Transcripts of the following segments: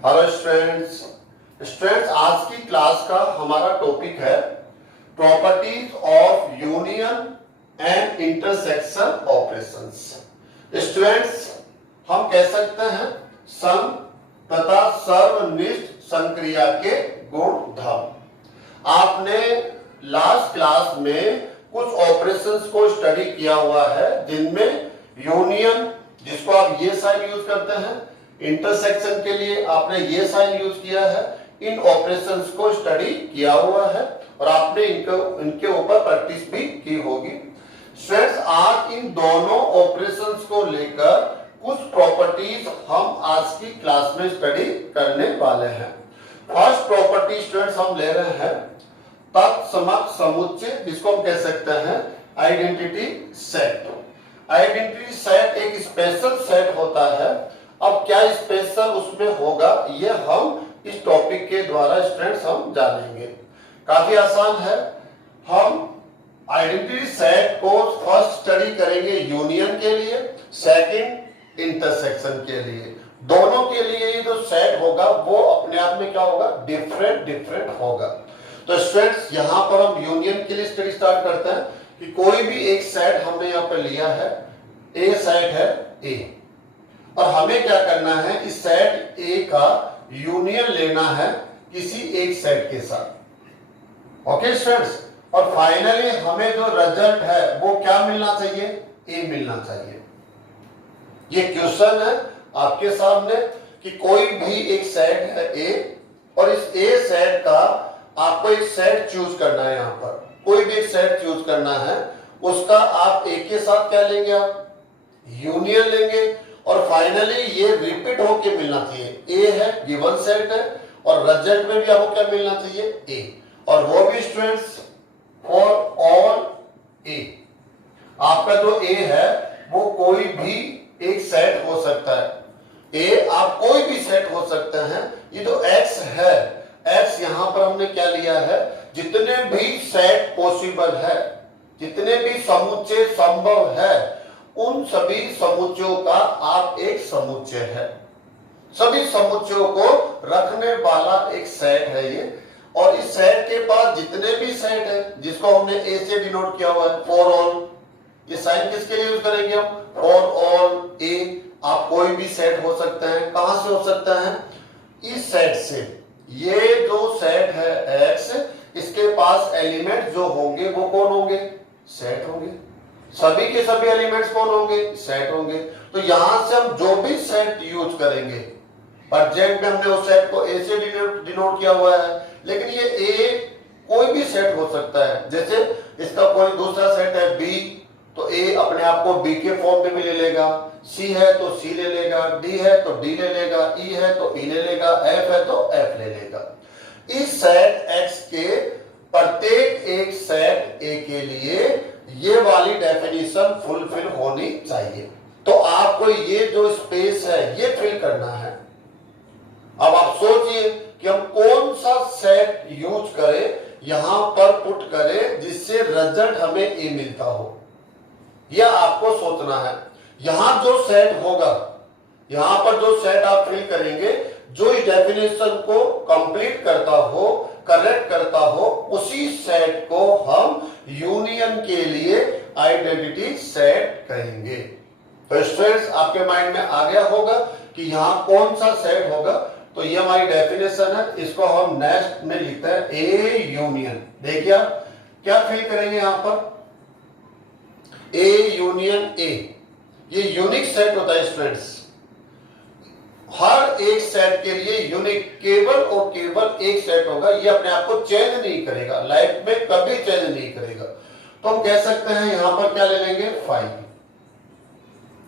Hello students आज की class का हमारा टॉपिक है properties of union and intersection operations. Students हम कह सकते हैं सम तथा सर्वनिष्ठ संक्रिया के गुण धर्म। आपने लास्ट क्लास में कुछ ऑपरेशंस को स्टडी किया हुआ है जिनमें यूनियन, जिसको आप ये साइन यूज करते हैं, इंटरसेक्शन के लिए आपने ये साइन यूज किया है। इन ऑपरेशंस को स्टडी किया हुआ है और आपने इनके ऊपर प्रैक्टिस भी की होगी। स्टूडेंट्स आज इन दोनों ऑपरेशंस को लेकर कुछ प्रॉपर्टीज हम आज की क्लास में स्टडी करने वाले हैं। फर्स्ट प्रॉपर्टी स्टूडेंट्स हम ले रहे हैं तत्समक समुच्चय, जिसको हम कह सकते हैं आइडेंटिटी सेट। आइडेंटिटी सेट एक स्पेशल सेट होता है। अब क्या स्पेशल उसमें होगा ये हम इस टॉपिक के द्वारा स्टूडेंट्स हम जानेंगे। काफी आसान है। हम आइडेंटिटी सेट को फर्स्ट स्टडी करेंगे यूनियन के लिए, सेकंड इंटरसेक्शन के लिए। दोनों के लिए ये जो सेट होगा वो अपने आप में क्या होगा, डिफरेंट होगा। तो स्टूडेंट्स यहाँ पर हम यूनियन के लिए स्टडी स्टार्ट करते हैं कि कोई भी एक सेट हमने यहाँ पर लिया है, ए सेट है ए, और हमें क्या करना है, इस सेट ए का यूनियन लेना है किसी एक सेट के साथ। ओके स्टूडेंट्स, और फाइनली हमें जो रिजल्ट है वो क्या मिलना चाहिए, ए मिलना चाहिए। ये क्वेश्चन है आपके सामने कि कोई भी एक सेट है ए और इस ए सेट का आपको एक सेट चूज करना है। यहाँ पर कोई भी एक सेट चूज करना है, उसका आप ए के साथ क्या लेंगे, आप यूनियन लेंगे और फाइनली ये रिपीट होके मिलना चाहिए। ए है, गिवन सेट है और रिजल्ट में भी आपको क्या मिलना चाहिए, ए, और वो भी स्टूडेंट्स फॉर ऑल ए। आपका जो ए है वो कोई भी एक सेट हो सकता है। ए आप कोई भी सेट हो सकते हैं। ये जो एक्स है, एक्स यहां पर हमने क्या लिया है, जितने भी सेट पॉसिबल है, जितने भी समुच्चय संभव है, उन सभी समुच्चयों का आप एक समुच्चय है। सभी समुच्चयों को रखने वाला एक सेट है ये। और इस सेट के पास जितने भी सेट है, जिसको हमने ए से डिनोट किया हुआ है, फॉर ऑल, ये साइन किसके लिए यूज करेंगे हम, फॉर ऑल ए। आप कोई भी सेट हो सकते हैं। कहां से हो सकता है, इस सेट से। ये जो सेट है एक्स, इसके पास एलिमेंट जो होंगे वो कौन होंगे, सेट होंगे। सभी के सभी एलिमेंट्स कौन होंगे, सेट होंगे। तो यहां से हम जो भी सेट यूज करेंगे, प्रेजेंट में हमने उस सेट को ए से डिनोट किया हुआ है, लेकिन ये ए कोई भी सेट हो सकता है। जैसे इसका कोई दूसरा सेट है बी, तो ए अपने आप को बी के फॉर्म में भी ले लेगा। सी है तो सी ले लेगा, डी है तो डी ले लेगा, ई है तो ई ले लेगा, एफ है तो एफ ले लेगा। इस सेट एक्स के प्रत्येक एक सेट ए के लिए ये वाली डेफिनेशन फुलफिल होनी चाहिए। तो आपको ये जो स्पेस है ये फिल करना है। अब आप सोचिए कि हम कौन सा सेट यूज करें, यहां पर पुट करें जिससे रिजल्ट हमें ए मिलता हो, यह आपको सोचना है। यहां जो सेट होगा, यहां पर जो सेट आप फिल करेंगे, जो इस डेफिनेशन को कंप्लीट करता हो, करेक्ट करता हो, उसी सेट को हम यूनियन के लिए आइडेंटिटी सेट कहेंगे। तो स्टूडेंट्स आपके माइंड में आ गया होगा कि यहां कौन सा सेट होगा। तो ये हमारी डेफिनेशन है, इसको हम नेक्स्ट में लिखते हैं ए यूनियन। देखिए आप क्या फिल करेंगे यहां पर, ए यूनियन ए। ये यूनिक सेट होता है स्टूडेंट्स। हर एक सेट के लिए यूनिक केवल और केवल एक सेट होगा। ये अपने आप को चेंज नहीं करेगा, लाइफ में कभी चेंज नहीं करेगा। तो हम कह सकते हैं यहां पर क्या ले लेंगे, 5।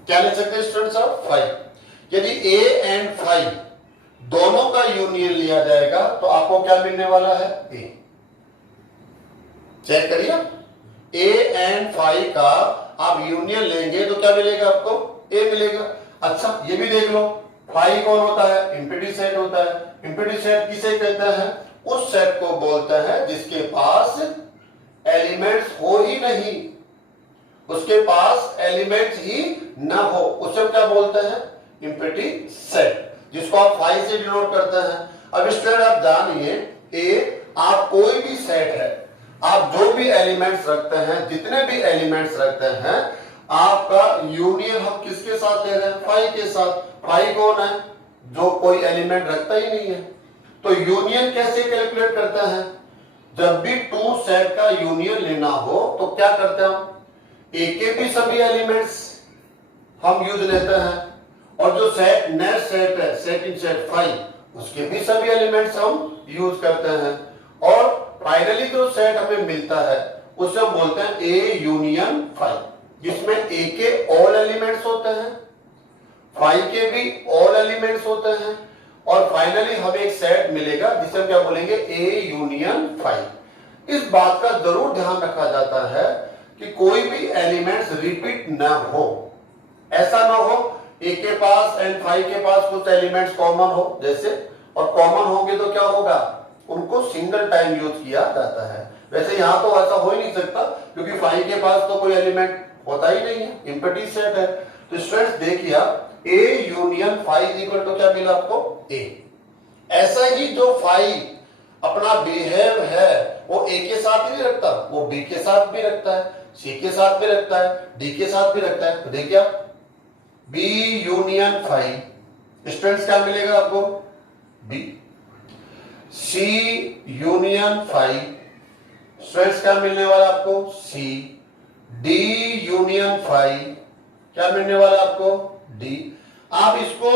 क्या ले सकते हैं स्टूडेंट्स आप, 5। यदि ए एंड 5 दोनों का यूनियन लिया जाएगा तो आपको क्या मिलने वाला है, ए। चेक करिए, ए एंड 5 का आप यूनियन लेंगे तो क्या मिलेगा आपको, ए मिलेगा। अच्छा ये भी देख लो, 5 कौन होता है, इंपिटी सेट होता है। इंपिटी सेट किसे कहते हैं, उस सेट को बोलते हैं जिसके पास एलिमेंट्स हो ही नहीं, उसके पास एलिमेंट्स ही ना हो, उसे क्या बोलते हैं, इंपिटी सेट। जिसको आप फाई से डिनोट करते हैं। अब स्टूडेंट आप जानिए, ए आप कोई भी सेट है, आप जो भी एलिमेंट्स रखते हैं, जितने भी एलिमेंट्स रखते हैं, आपका यूनियन हम किसके साथ ले रहे हैं? फाई के साथ। फाई कौन है? जो कोई एलिमेंट रखता ही नहीं है। तो यूनियन कैसे कैलकुलेट करते हैं? जब भी टू सेट का यूनियन लेना हो तो क्या करते हैं हम? ए के भी सभी एलिमेंट्स हम यूज लेते हैं, और जो सेट नेक्स्ट सेट है, सेकंड सेट फाई, उसके भी सभी एलिमेंट्स हम यूज करते हैं। और फाइनली जो सेट हमें मिलता है उसे हम बोलते हैं ए यूनियन फाई, जिसमें ए के ऑल एलिमेंट्स होते हैं, फाई के भी ऑल एलिमेंट्स होते हैं, और फाइनली हमें एक सेट मिलेगा जिसे हम क्या बोलेंगे? A union phi. इस बात का जरूर ध्यान रखा जाता है कि कोई भी एलिमेंट्स रिपीट ना हो। ऐसा ना हो ए के पास एंड फाई के पास कुछ एलिमेंट्स कॉमन हो जैसे, और कॉमन होंगे तो क्या होगा? उनको सिंगल टाइम यूज किया जाता है। वैसे यहां तो ऐसा हो ही नहीं सकता, क्योंकि फाई के पास तो कोई एलिमेंट होता ही नहीं है, एम्प्टी सेट है। तो स्टूडेंट्स देखिए, A union phi equal to क्या मिला आपको? ए। ऐसा ही जो फाई अपना बिहेव है वो ए के साथ ही नहीं रखता, वो बी के साथ भी रखता है, सी के साथ भी रखता है, डी के साथ भी रखता है। तो देखिए आप, बी यूनियन फाई, स्टूडेंट्स क्या मिलेगा आपको? B. C union phi, students क्या मिलने वाला आपको? सी। डी यूनियन फाई, क्या मिलने वाला आपको? डी। आप इसको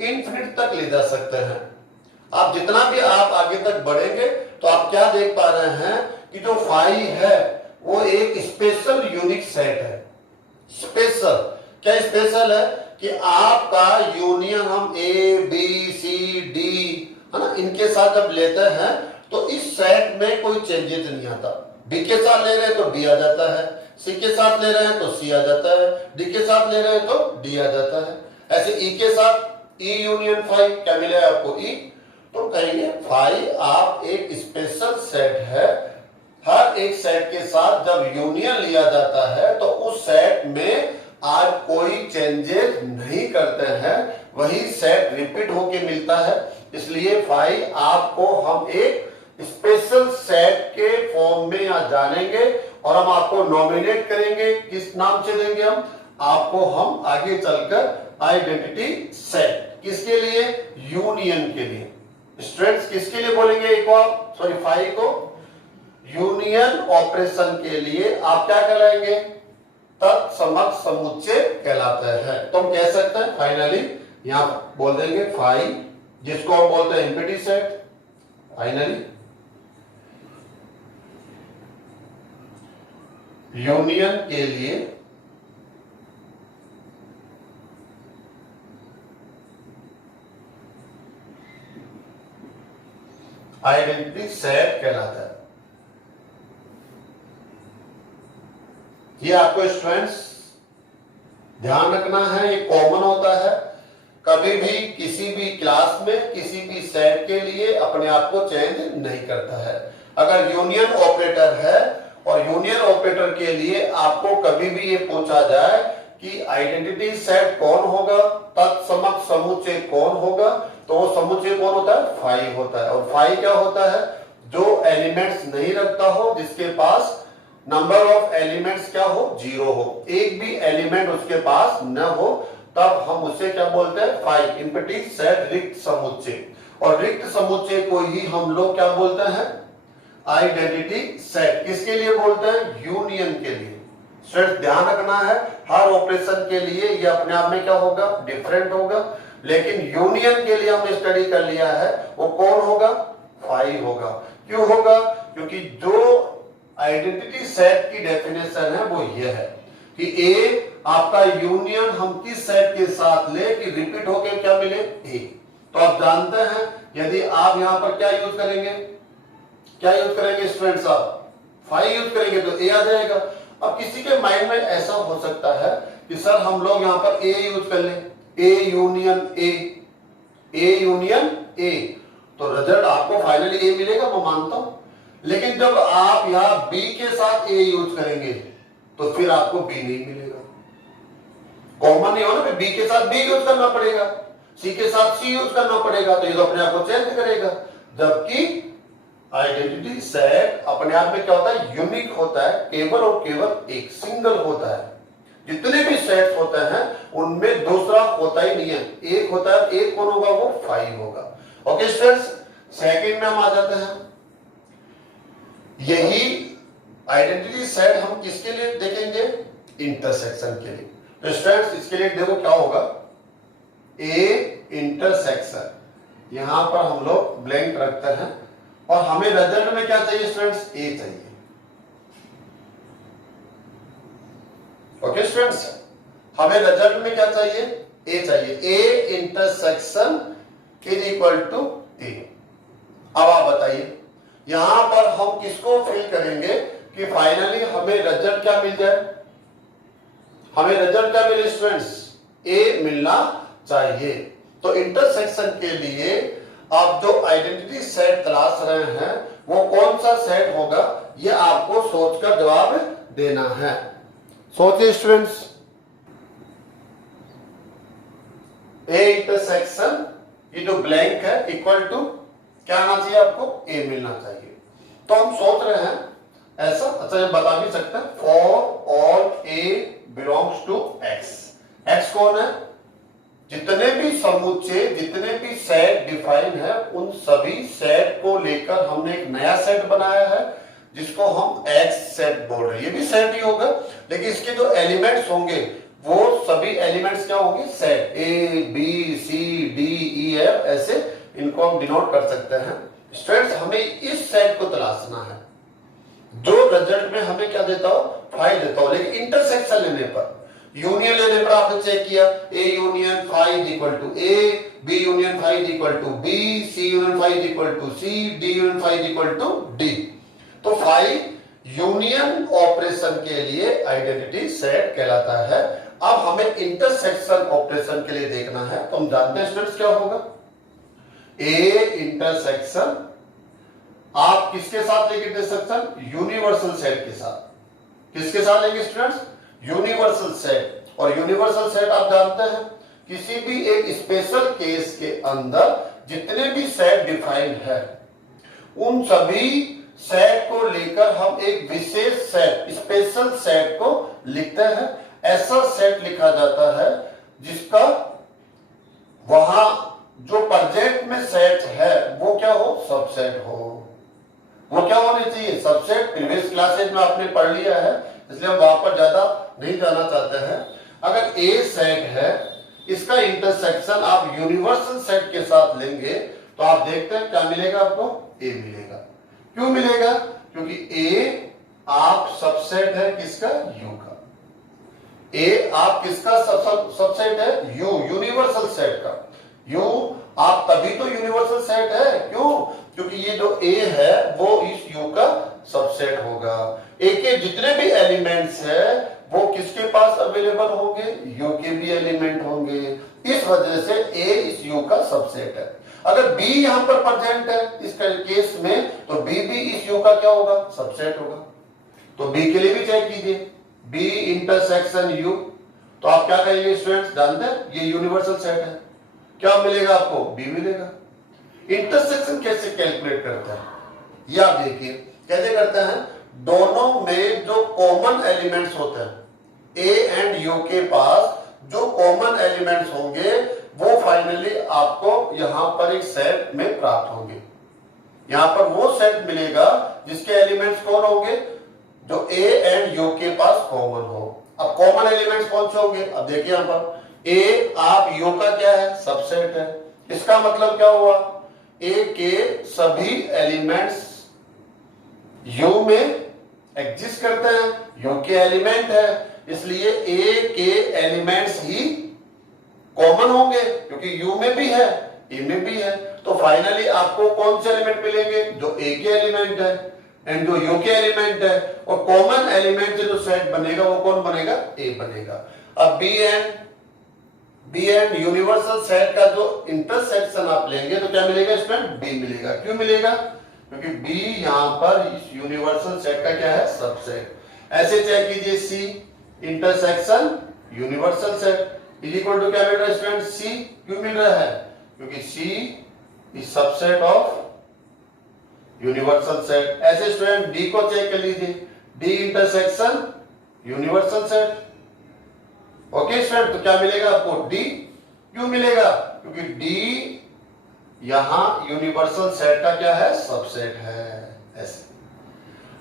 इनफिनिट तक ले जा सकते हैं। आप जितना भी आप आगे तक बढ़ेंगे तो आप क्या देख पा रहे हैं कि जो फाई है वो एक स्पेशल यूनिक सेट है। स्पेशल क्या स्पेशल है? कि आपका यूनियन हम ए बी सी डी है ना, इनके साथ जब लेते हैं तो इस सेट में कोई चेंजेस नहीं आता। बी के साथ ले रहे हैं तो डी आ जाता है, सी के साथ ले रहे हैं तो सी आ जाता है, डी के साथ ले रहे हैं तो डी आ जाता है। ऐसे ई के साथ ई यूनियन फाई, क्या मिलेगा आपको? ई। तो कहेंगे फाई आप एक स्पेशल सेट है। हर एक सेट के साथ जब यूनियन लिया जाता है तो उस सेट में आप कोई चेंजेस नहीं करते हैं, वही सेट रिपीट होके मिलता है। इसलिए फाई आपको हम एक स्पेशल सेट के फॉर्म में यहाँ जानेंगे, और हम आपको नॉमिनेट करेंगे। किस नाम से देंगे हम आपको? हम आगे चलकर आइडेंटिटी सेट। किसके लिए? यूनियन के लिए। स्टूडेंट्स किसके लिए बोलेंगे? एक और सॉरी, फाई को यूनियन ऑपरेशन के लिए आप क्या कहलाएंगे? तत्समक समुच्चय कहलाते हैं। तो हम कह सकते हैं फाइनली यहां बोल देंगे फाई, जिसको हम बोलते हैं एम्प्टी सेट। फाइनली यूनियन के लिए आइडेंटिटी सेट कहलाता है। ये आपको स्टूडेंट्स ध्यान रखना है, ये कॉमन होता है। कभी भी किसी भी क्लास में किसी भी सेट के लिए अपने आप को चेंज नहीं करता है। अगर यूनियन ऑपरेटर है और यूनियन ऑपरेटर के लिए आपको कभी भी ये पूछा जाए कि आइडेंटिटी सेट कौन होगा, तत्समक समुच्चय कौन होगा, तो वो समुच्चय कौन होता है? फाई होता है। और फाई क्या होता है? जो एलिमेंट्स नहीं रखता हो, जिसके पास नंबर ऑफ एलिमेंट्स क्या हो? जीरो हो, एक भी एलिमेंट उसके पास न हो, तब हम उसे क्या बोलते हैं? फाई, एम्प्टी सेट, रिक्त समुच्चय। और रिक्त समुच्चय को ही हम लोग क्या बोलते हैं? Identity set. किसके लिए बोलते हैं? यूनियन के लिए। सिर्फ ध्यान रखना है, हर ऑपरेशन के लिए ये अपने आप में क्या होगा? डिफरेंट होगा। लेकिन यूनियन के लिए हमने स्टडी कर लिया है, वो कौन होगा? फाई होगा। क्यों होगा? क्योंकि जो आइडेंटिटी सेट की डेफिनेशन है वो ये है कि ए आपका यूनियन हम किस सेट के साथ ले कि रिपीट होके क्या मिले? ए। तो आप जानते हैं यदि आप यहां पर क्या यूज करेंगे? क्या यूज करेंगे स्टूडेंट्स? आप फाई यूज करेंगे तो ए आ जाएगा। अब किसी के माइंड में ऐसा हो सकता है कि सर हम लोग यहां पर ए यूज कर लें, ए यूनियन ए, ए यूनियन ए, तो रिजल्ट आपको फाइनली ए मिलेगा, मैं मानता हूं। लेकिन जब आप यहां बी के साथ ए यूज करेंगे तो फिर आपको बी नहीं मिलेगा। कॉमन नहीं हो ना, बी के साथ बी यूज करना पड़ेगा। सी के साथ सी यूज करना पड़ेगा, तो ये तो अपने आप को चेंज करेगा। जबकि आइडेंटिटी सेट अपने आप में क्या होता है, यूनिक होता है, केवल और केवल एक सिंगल होता है। जितने भी सेट्स होते हैं उनमें दूसरा होता ही नहीं है, एक होता है, एक कौन होगा, वो 5 होगा। ओके स्टूडेंट्स, सेकंड में हम आ जाते हैं। यही आइडेंटिटी सेट हम किसके लिए देखेंगे, इंटरसेक्शन के लिए। तो स्टूडेंट्स इसके लिए देखो क्या होगा, ए इंटरसेक्शन, यहां पर हम लोग ब्लैंक रखते हैं और हमें रिजल्ट में क्या चाहिए स्टूडेंट्स, ए चाहिए। ओके स्टूडेंट्स, हमें रिजल्ट में क्या चाहिए, ए चाहिए। A intersection is equal to A. अब आप बताइए यहां पर हम किसको फिल करेंगे कि फाइनली हमें रिजल्ट क्या मिल जाए, हमें रिजल्ट क्या मिले स्टूडेंट्स, ए मिलना चाहिए। तो इंटरसेक्शन के लिए आप जो आइडेंटिटी सेट तलाश रहे हैं वो कौन सा सेट होगा, ये आपको सोचकर जवाब देना है। सोचिए स्टूडेंट्स, ए इंटरसेक्शन ये जो ब्लैंक है इक्वल टू क्या आना चाहिए आपको, ए मिलना चाहिए। तो हम सोच रहे हैं ऐसा, अच्छा ये बता भी सकते हैं, for all A belongs to X. X कौन है, जितने भी समुच्चय, जितने भी सेट डिफाइन है उन सभी सेट को लेकर हमने एक नया सेट बनाया है जिसको हम एक्स सेट बोल रहे हैं। ये भी सेट ही होगा, लेकिन इसके जो एलिमेंट्स होंगे वो सभी एलिमेंट्स क्या होंगे, set, A B C D E F, ऐसे इनको हम डिनोट कर सकते हैं। स्टूडेंट्स हमें इस सेट को तलाशना है जो रिजल्ट में हमें क्या देता हो, 5 देता हो। लेकिन इंटरसेक्शन लेने पर, यूनियन लेने पर आपने चेक किया, A union 5 equal to A, B union 5 equal to B, C union 5 equal to C, D union 5 equal to D. तो 5 यूनियन ऑपरेशन के लिए आइडेंटिटी सेट कहलाता है। अब हमें इंटरसेक्शन ऑपरेशन के लिए देखना है, तो हम जानते हैं स्टूडेंट्स क्या होगा, ए इंटरसेक्शन आप किसके साथ लेंगे इंटरसेक्शन, यूनिवर्सल सेट के साथ। किसके साथ लेंगे स्टूडेंट्स, यूनिवर्सल सेट। और यूनिवर्सल सेट आप जानते हैं किसी भी एक स्पेशल केस के अंदर जितने भी सेट डिफाइन है उन सभी सेट को लेकर हम एक विशेष सेट, स्पेशल सेट को लिखते हैं। ऐसा सेट लिखा जाता है जिसका वहां जो प्रेजेंट में सेट है वो क्या हो, सबसेट हो। वो क्या होनी चाहिए, सबसेट। प्रीवियस क्लासेज में आपने पढ़ लिया है, इसलिए हम वहां पर ज्यादा नहीं जाना चाहते हैं। अगर ए सेट है, इसका इंटरसेक्शन आप यूनिवर्सल सेट के साथ लेंगे तो आप देखते हैं क्या मिलेगा आपको, ए मिलेगा। क्यों मिलेगा, क्योंकि ए आप सबसेट है किसका, यू का। ए आप किसका सबसेट है, यू, यूनिवर्सल सेट का। यू आप तभी तो यूनिवर्सल सेट है, क्यों, क्योंकि ये जो ए है वो इस यू का सबसेट होगा। ए के जितने भी एलिमेंट्स है वो किसके पास अवेलेबल होंगे, यू के भी एलिमेंट होंगे। इस वजह से ए इस यू का सबसेट है। अगर बी यहां पर प्रेजेंट है इस केस में, तो बी भी इस यू का क्या होगा, सबसेट होगा। तो बी के लिए भी चेक कीजिए, बी इंटरसेक्शन यू, तो आप क्या कहेंगे स्टूडेंट्स, जानते हैं ये यूनिवर्सल सेट है। क्या मिलेगा आपको, बी मिलेगा। इंटरसेक्शन कैसे कैलकुलेट करते हैं, ये आप देखिए कैसे करते हैं। दोनों में जो कॉमन एलिमेंट्स होते हैं, ए एंड यू के पास जो कॉमन एलिमेंट्स होंगे वो फाइनली आपको यहां पर एक सेट में प्राप्त होंगे। यहां पर वो सेट मिलेगा जिसके एलिमेंट्स कौन होंगे, जो ए एंड यू के पास कॉमन हो। अब कॉमन एलिमेंट्स कौन से होंगे, अब देखिए यहां पर ए आप यू का क्या है, सबसेट है। इसका मतलब क्या हुआ, ए के सभी एलिमेंट्स यू में एग्जिस्ट करते हैं, यू के एलिमेंट है, इसलिए ए के एलिमेंट्स ही कॉमन होंगे क्योंकि यू में भी है, ए में भी है। तो फाइनली आपको कौन से एलिमेंट मिलेंगे, जो ए के एलिमेंट है एंड जो यू के एलिमेंट है। और कॉमन एलिमेंट से जो सेट बनेगा वो कौन बनेगा, ए बनेगा। अब बी एंड यूनिवर्सल सेट का जो इंटरसेक्शन आप लेंगे तो क्या मिलेगा स्टूडेंट, बी मिलेगा। क्यों मिलेगा, क्योंकि बी यहां पर इस यूनिवर्सल सेट का क्या है, सबसेट। ऐसे चेक कीजिए, C intersection universal set, is equal to क्या मिल रहा है स्टूडेंट, सी। क्यों मिल रहा है, क्योंकि C is subset of universal set. ऐसे स्टूडेंट डी को चेक कर लीजिए, D intersection universal set. Okay student, तो क्या मिलेगा आपको, डी। क्यों मिलेगा, क्योंकि डी यहां यूनिवर्सल सेट का क्या है, सबसेट है। ऐसे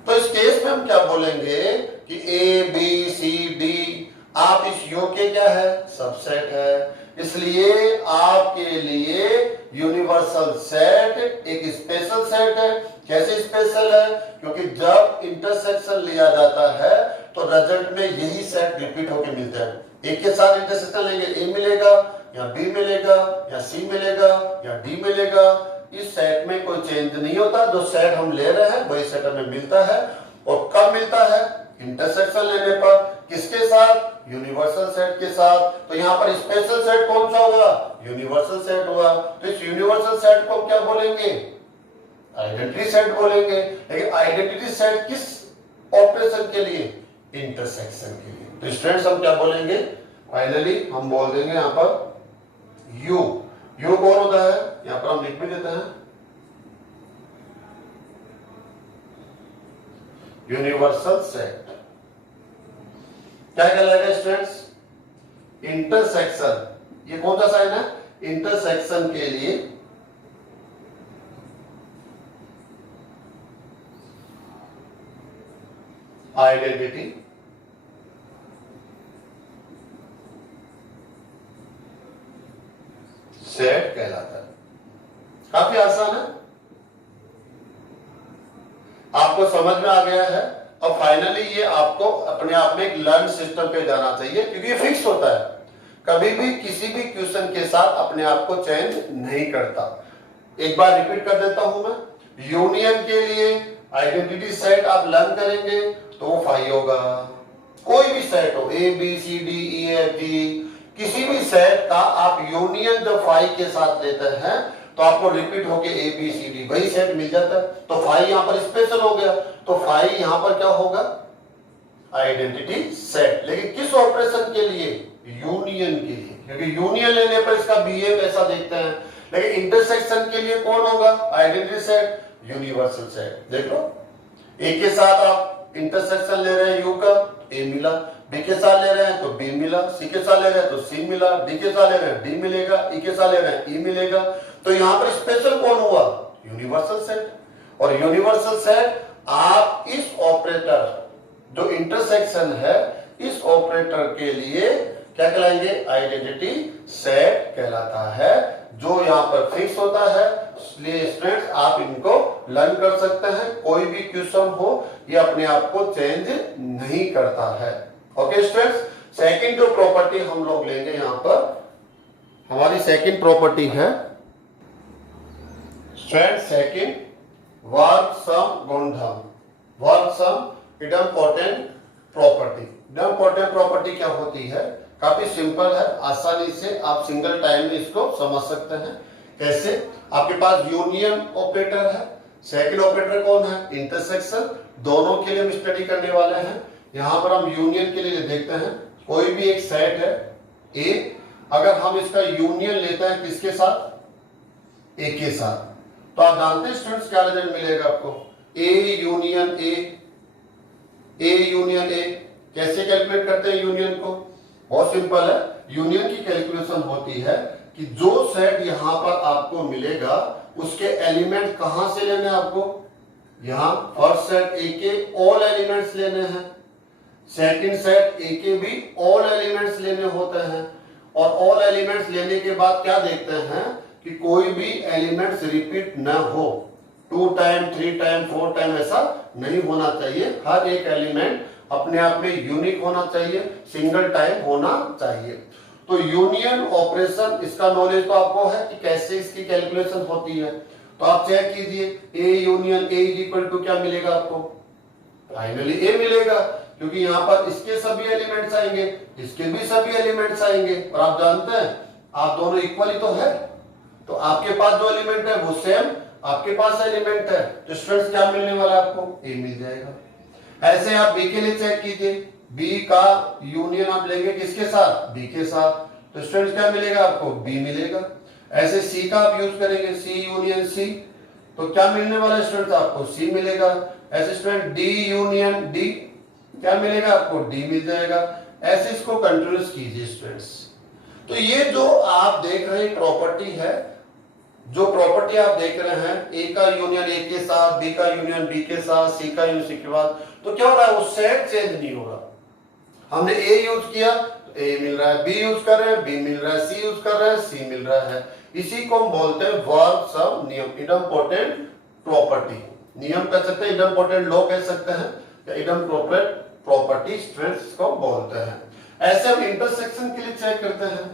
तो इस केस में हम क्या बोलेंगे कि ए बी सी डी आप इस यू के क्या है, सबसेट है। इसलिए आपके लिए यूनिवर्सल सेट एक स्पेशल सेट है। कैसे स्पेशल है, क्योंकि जब इंटरसेक्शन लिया जाता है तो रिजल्ट में यही सेट रिपीट होके मिलता है। एक के साथ इंटरसेक्शन लेंगे, ए मिलेगा या बी मिलेगा या सी मिलेगा या डी मिलेगा। इस सेट में कोई चेंज नहीं होता, जो सेट हम ले रहे हैं वही सेट हमें मिलता है। और कब मिलता है, इंटरसेक्शन लेने पर। किसके साथ, यूनिवर्सल सेट के साथ। तो यहाँ पर स्पेशल सेट कौन सा हुआ, यूनिवर्सल सेट हुआ। तो इस यूनिवर्सल सेट को क्या बोलेंगे, आइडेंटिटी सेट बोलेंगे। लेकिन आइडेंटिटी सेट किस ऑपरेशन के लिए, इंटरसेक्शन के लिए। तो स्टूडेंट्स हम क्या बोलेंगे, फाइनली हम बोल देंगे यहाँ पर यू। यू कौन होता है, यहाँ पर हम लिख भी देते हैं, यूनिवर्सल सेट। क्या कहलाएगा स्टूडेंट्स, इंटरसेक्शन। ये कौन सा साइन है, इंटरसेक्शन के लिए आइडेंटिटी सेट कहलाता है। काफी आसान है, आपको समझ में आ गया है। अब फाइनली ये आपको अपने आप में एक लर्न सिस्टम पे जाना चाहिए, क्योंकि ये फिक्स होता है, कभी भी किसी भी क्वेश्चन के साथ अपने आप को चेंज नहीं करता। एक बार रिपीट कर देता हूं मैं, यूनियन के लिए आइडेंटिटी सेट आप लर्न करेंगे तो वो फाइव होगा। कोई भी सेट हो, A B C D E F G, किसी भी सेट का आप यूनियन जब फाइव के साथ लेते हैं तो आपको रिपीट होके ए बी सी डी वही सेट मिल जाता है। तो फाइव यहां पर स्पेशल हो गया, तो फाइव यहां पर क्या होगा, आइडेंटिटी सेट। लेकिन किस ऑपरेशन के लिए, यूनियन के लिए, क्योंकि यूनियन लेने पर इसका बिहेव ऐसा देखते हैं। लेकिन इंटरसेक्शन के लिए कौन होगा, आइडेंटिटी सेट, यूनिवर्सल सेट। देख लो, एक के साथ आप इंटरसेक्शन ले रहे हैं यू का, ए मिला, बी के साथ ले रहे हैं तो बी मिला, सी के साथ ले रहे हैं तो सी मिला, डी के साथ ले रहे हैं डी मिलेगा, ई के साथ ले रहे हैं ई मिलेगा। तो यहां पर स्पेशल कौन हुआ, यूनिवर्सल सेट। और यूनिवर्सल सेट आप इस ऑपरेटर जो इंटरसेक्शन है, इस ऑपरेटर के लिए क्या कहलाएंगे, आइडेंटिटी सेट कहलाता है, जो यहां पर फिक्स होता है। इसलिए स्टूडेंट्स आप इनको लर्न कर सकते हैं, कोई भी क्वेश्चन हो ये अपने आप को चेंज नहीं करता है। ओके स्टूडेंट्स, सेकंड जो प्रॉपर्टी हम लोग लेंगे यहां पर, हमारी सेकंड प्रॉपर्टी है स्टूडेंट, सेकंड वर्ग सम गुणधर्म। वर्ग सम इडम्पोटेंट प्रॉपर्टी। इडम्पोटेंट प्रॉपर्टी क्या होती है, काफी सिंपल है, आसानी से आप सिंगल टाइम में इसको समझ सकते हैं। कैसे, आपके पास यूनियन ऑपरेटर है, सेकंड ऑपरेटर कौन है, इंटरसेक्शन। दोनों के लिए हम स्टडी करने वाले हैं। यहां पर हम यूनियन के लिए देखते हैं, कोई भी एक सेट है ए, अगर हम इसका यूनियन लेते हैं किसके साथ, ए के साथ, तो आप जानते हैं स्टूडेंट्स क्या रिजल्ट मिलेगा आपको, ए यूनियन ए। ए यूनियन ए कैसे कैलकुलेट करते हैं यूनियन को, बहुत सिंपल है। यूनियन की कैलकुलेशन होती है कि जो सेट यहां पर आपको मिलेगा उसके एलिमेंट कहां से लेने हैं आपको, यहां फर्स्ट सेट ए के ऑल एलिमेंट्स लेने हैं, सेकंड सेट ए के भी ऑल एलिमेंट्स लेने होते हैं। और ऑल एलिमेंट्स लेने के बाद क्या देखते हैं कि कोई भी एलिमेंट्स रिपीट न हो, 2 टाइम 3 टाइम 4 टाइम ऐसा नहीं होना चाहिए। हर एक एलिमेंट अपने आप में यूनिक होना चाहिए, सिंगल टाइम होना चाहिए। तो यूनियन ऑपरेशन, इसका नॉलेज तो आपको है कि कैसे इसकी कैलकुलेशन होती है। तो आप चेक कीजिए, A union A is equal to क्या मिलेगा आपको, फाइनली ए मिलेगा, क्योंकि यहां पर इसके सभी एलिमेंट्स आएंगे, इसके भी सभी एलिमेंट्स आएंगे। और आप जानते हैं आप दोनों इक्वली तो है, तो आपके पास जो एलिमेंट है वो सेम आपके पास एलिमेंट है, तो स्टूडेंट्स क्या मिलने वाला आपको, ए मिल जाएगा। ऐसे आप बी के लिए चेक कीजिए, बी का यूनियन आप लेंगे किसके साथ, बी के साथ, तो स्टूडेंट्स क्या मिलेगा आपको, बी मिलेगा। ऐसे सी का आप यूज करेंगे, सी यूनियन सी, तो क्या मिलने वाला है स्टूडेंट्स आपको, सी मिलेगा। ऐसे स्टूडेंट डी यूनियन डी, क्या मिलेगा आपको, डी मिल जाएगा। ऐसे इसको कंटिन्यूस कीजिए स्टूडेंट्स। तो ये जो आप देख रहे हैं प्रॉपर्टी है, जो प्रॉपर्टी आप देख रहे हैं, ए का यूनियन ए के साथ, बी का यूनियन बी के साथ, सी का यूनियन सी के बाद, तो क्या हो रहा है, वो सेट चेंज नहीं होगा। हमने ए यूज किया तो ए मिल रहा है, बी यूज कर रहे हैं बी मिल रहा है, सी यूज कर रहे हैं सी मिल रहा है। इसी को हम बोलते हैं वर्ब सम नियम, इडम्पोटेंट प्रॉपर्टी नियम कह सकते हैं, इडम्पोटेंट लॉ कह सकते हैं, या इडम्पोटेंट प्रॉपर्टी स्ट्रेंथ्स को बोलते हैं। ऐसे हम इंटरसेक्शन के लिए चेक करते हैं।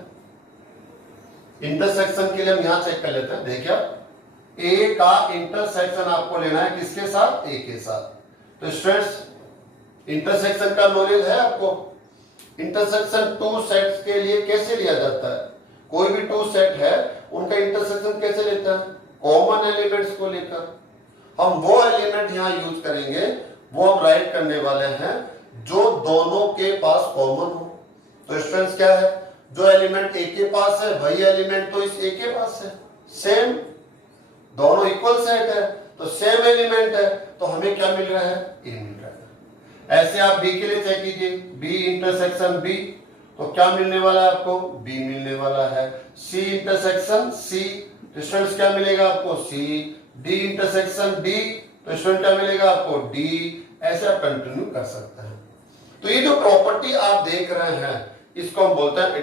इंटरसेक्शन के लिए हम यहां चेक कर लेते हैं। देखिए ए का इंटरसेक्शन आपको लेना है किसके साथ, ए के साथ। तो स्टूडेंट्स इंटरसेक्शन का नॉलेज है आपको। इंटरसेक्शन टू सेट्स के लिए कैसे लिया जाता है, कोई भी टू सेट है उनका इंटरसेक्शन कैसे लेता है, कॉमन एलिमेंट्स को लेकर। हम वो एलिमेंट यहां यूज करेंगे, वो हम राइट करने वाले हैं जो दोनों के पास कॉमन हो। तो स्टूडेंट्स क्या है, जो एलिमेंट ए के पास है वही एलिमेंट तो इस ए के पास है, सेम, दोनों इक्वल सेट है तो सेम एलिमेंट है, तो हमें क्या मिल रहा है, ए मिल रहा है। ऐसे आप बी के लिए चेक कीजिए, बी इंटरसेक्शन बी, तो क्या मिलने वाला है आपको, बी मिलने वाला है। सी इंटरसेक्शन सी, तो स्टूडेंट्स क्या मिलेगा आपको, सी। डी इंटरसेक्शन डी, तो स्टूडेंट क्या मिलेगा आपको, डी। ऐसे आप कंटिन्यू कर सकते हैं। तो ये जो प्रॉपर्टी आप देख रहे हैं इसको हम बोलते हैं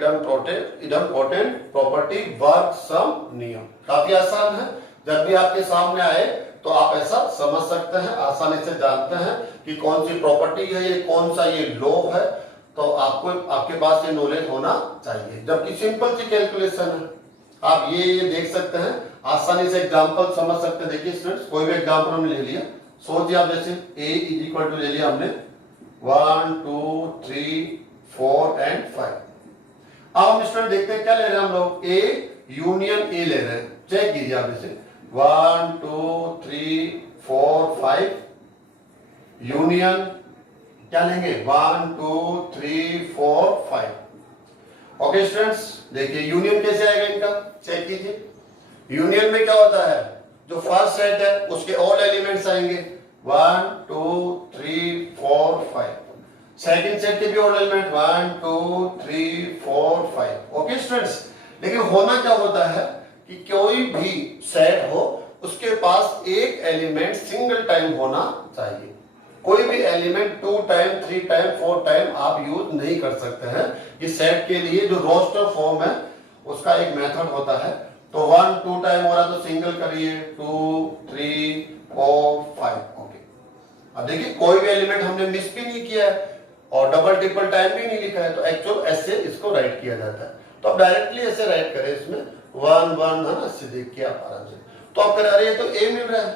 इडम्पोटेंट प्रॉपर्टी वर्ब सम नियम। काफी आसान है, जब भी आपके सामने आए तो आप ऐसा समझ सकते हैं, आसानी से जानते हैं कि कौन सी प्रॉपर्टी है, ये कौन सा ये लॉ है। तो आपको आपके पास ये नॉलेज होना चाहिए। जबकि सिंपल सी कैलकुलेशन है, आप ये देख सकते हैं, आसानी से एग्जांपल समझ सकते हैं। देखिए स्टूडेंट्स कोई भी एग्जांपल हमने ले लिया, सोचिए आप जैसे a इज इक्वल टू ले लिया हमने 1 2 3 4 एंड 5। अब हम स्टूडेंट देखते हैं क्या ले रहे हैं हम लोग, a यूनियन a ले रहे हैं। चेक कीजिए आप इसे 1 2 3 4 5 यूनियन क्या लेंगे 1 2 3 4 5। ओके स्टूडेंट्स देखिए यूनियन कैसे आएगा इनका, चेक कीजिए। यूनियन में क्या होता है, जो फर्स्ट सेट है उसके ऑल एलिमेंट्स आएंगे 1 2 3 4 5। सेकंड सेट के भी ऑल एलिमेंट 1 2 3 4 5। ओके स्टूडेंट्स, लेकिन होना क्या होता है कि कोई भी सेट हो उसके पास एक एलिमेंट सिंगल टाइम होना चाहिए। कोई भी एलिमेंट 2 टाइम 3 टाइम 4 टाइम आप यूज नहीं कर सकते हैं। इस सेट के लिए जो रोस्टर फॉर्म है उसका एक मेथड होता है। तो 1 2 टाइम हो रहा तो सिंगल करिए 2 3 4 5। ओके, अब देखिए कोई भी एलिमेंट हमने मिस भी नहीं किया है और डबल ट्रिपल टाइम भी नहीं लिखा है, तो एक्चुअल ऐसे इसको राइट किया जाता है। तो आप डायरेक्टली ऐसे राइट करें, इसमें 1 1 है ना, इससे देख के आप आराम से। तो आप करें अरे ये तो ए मिल रहा है,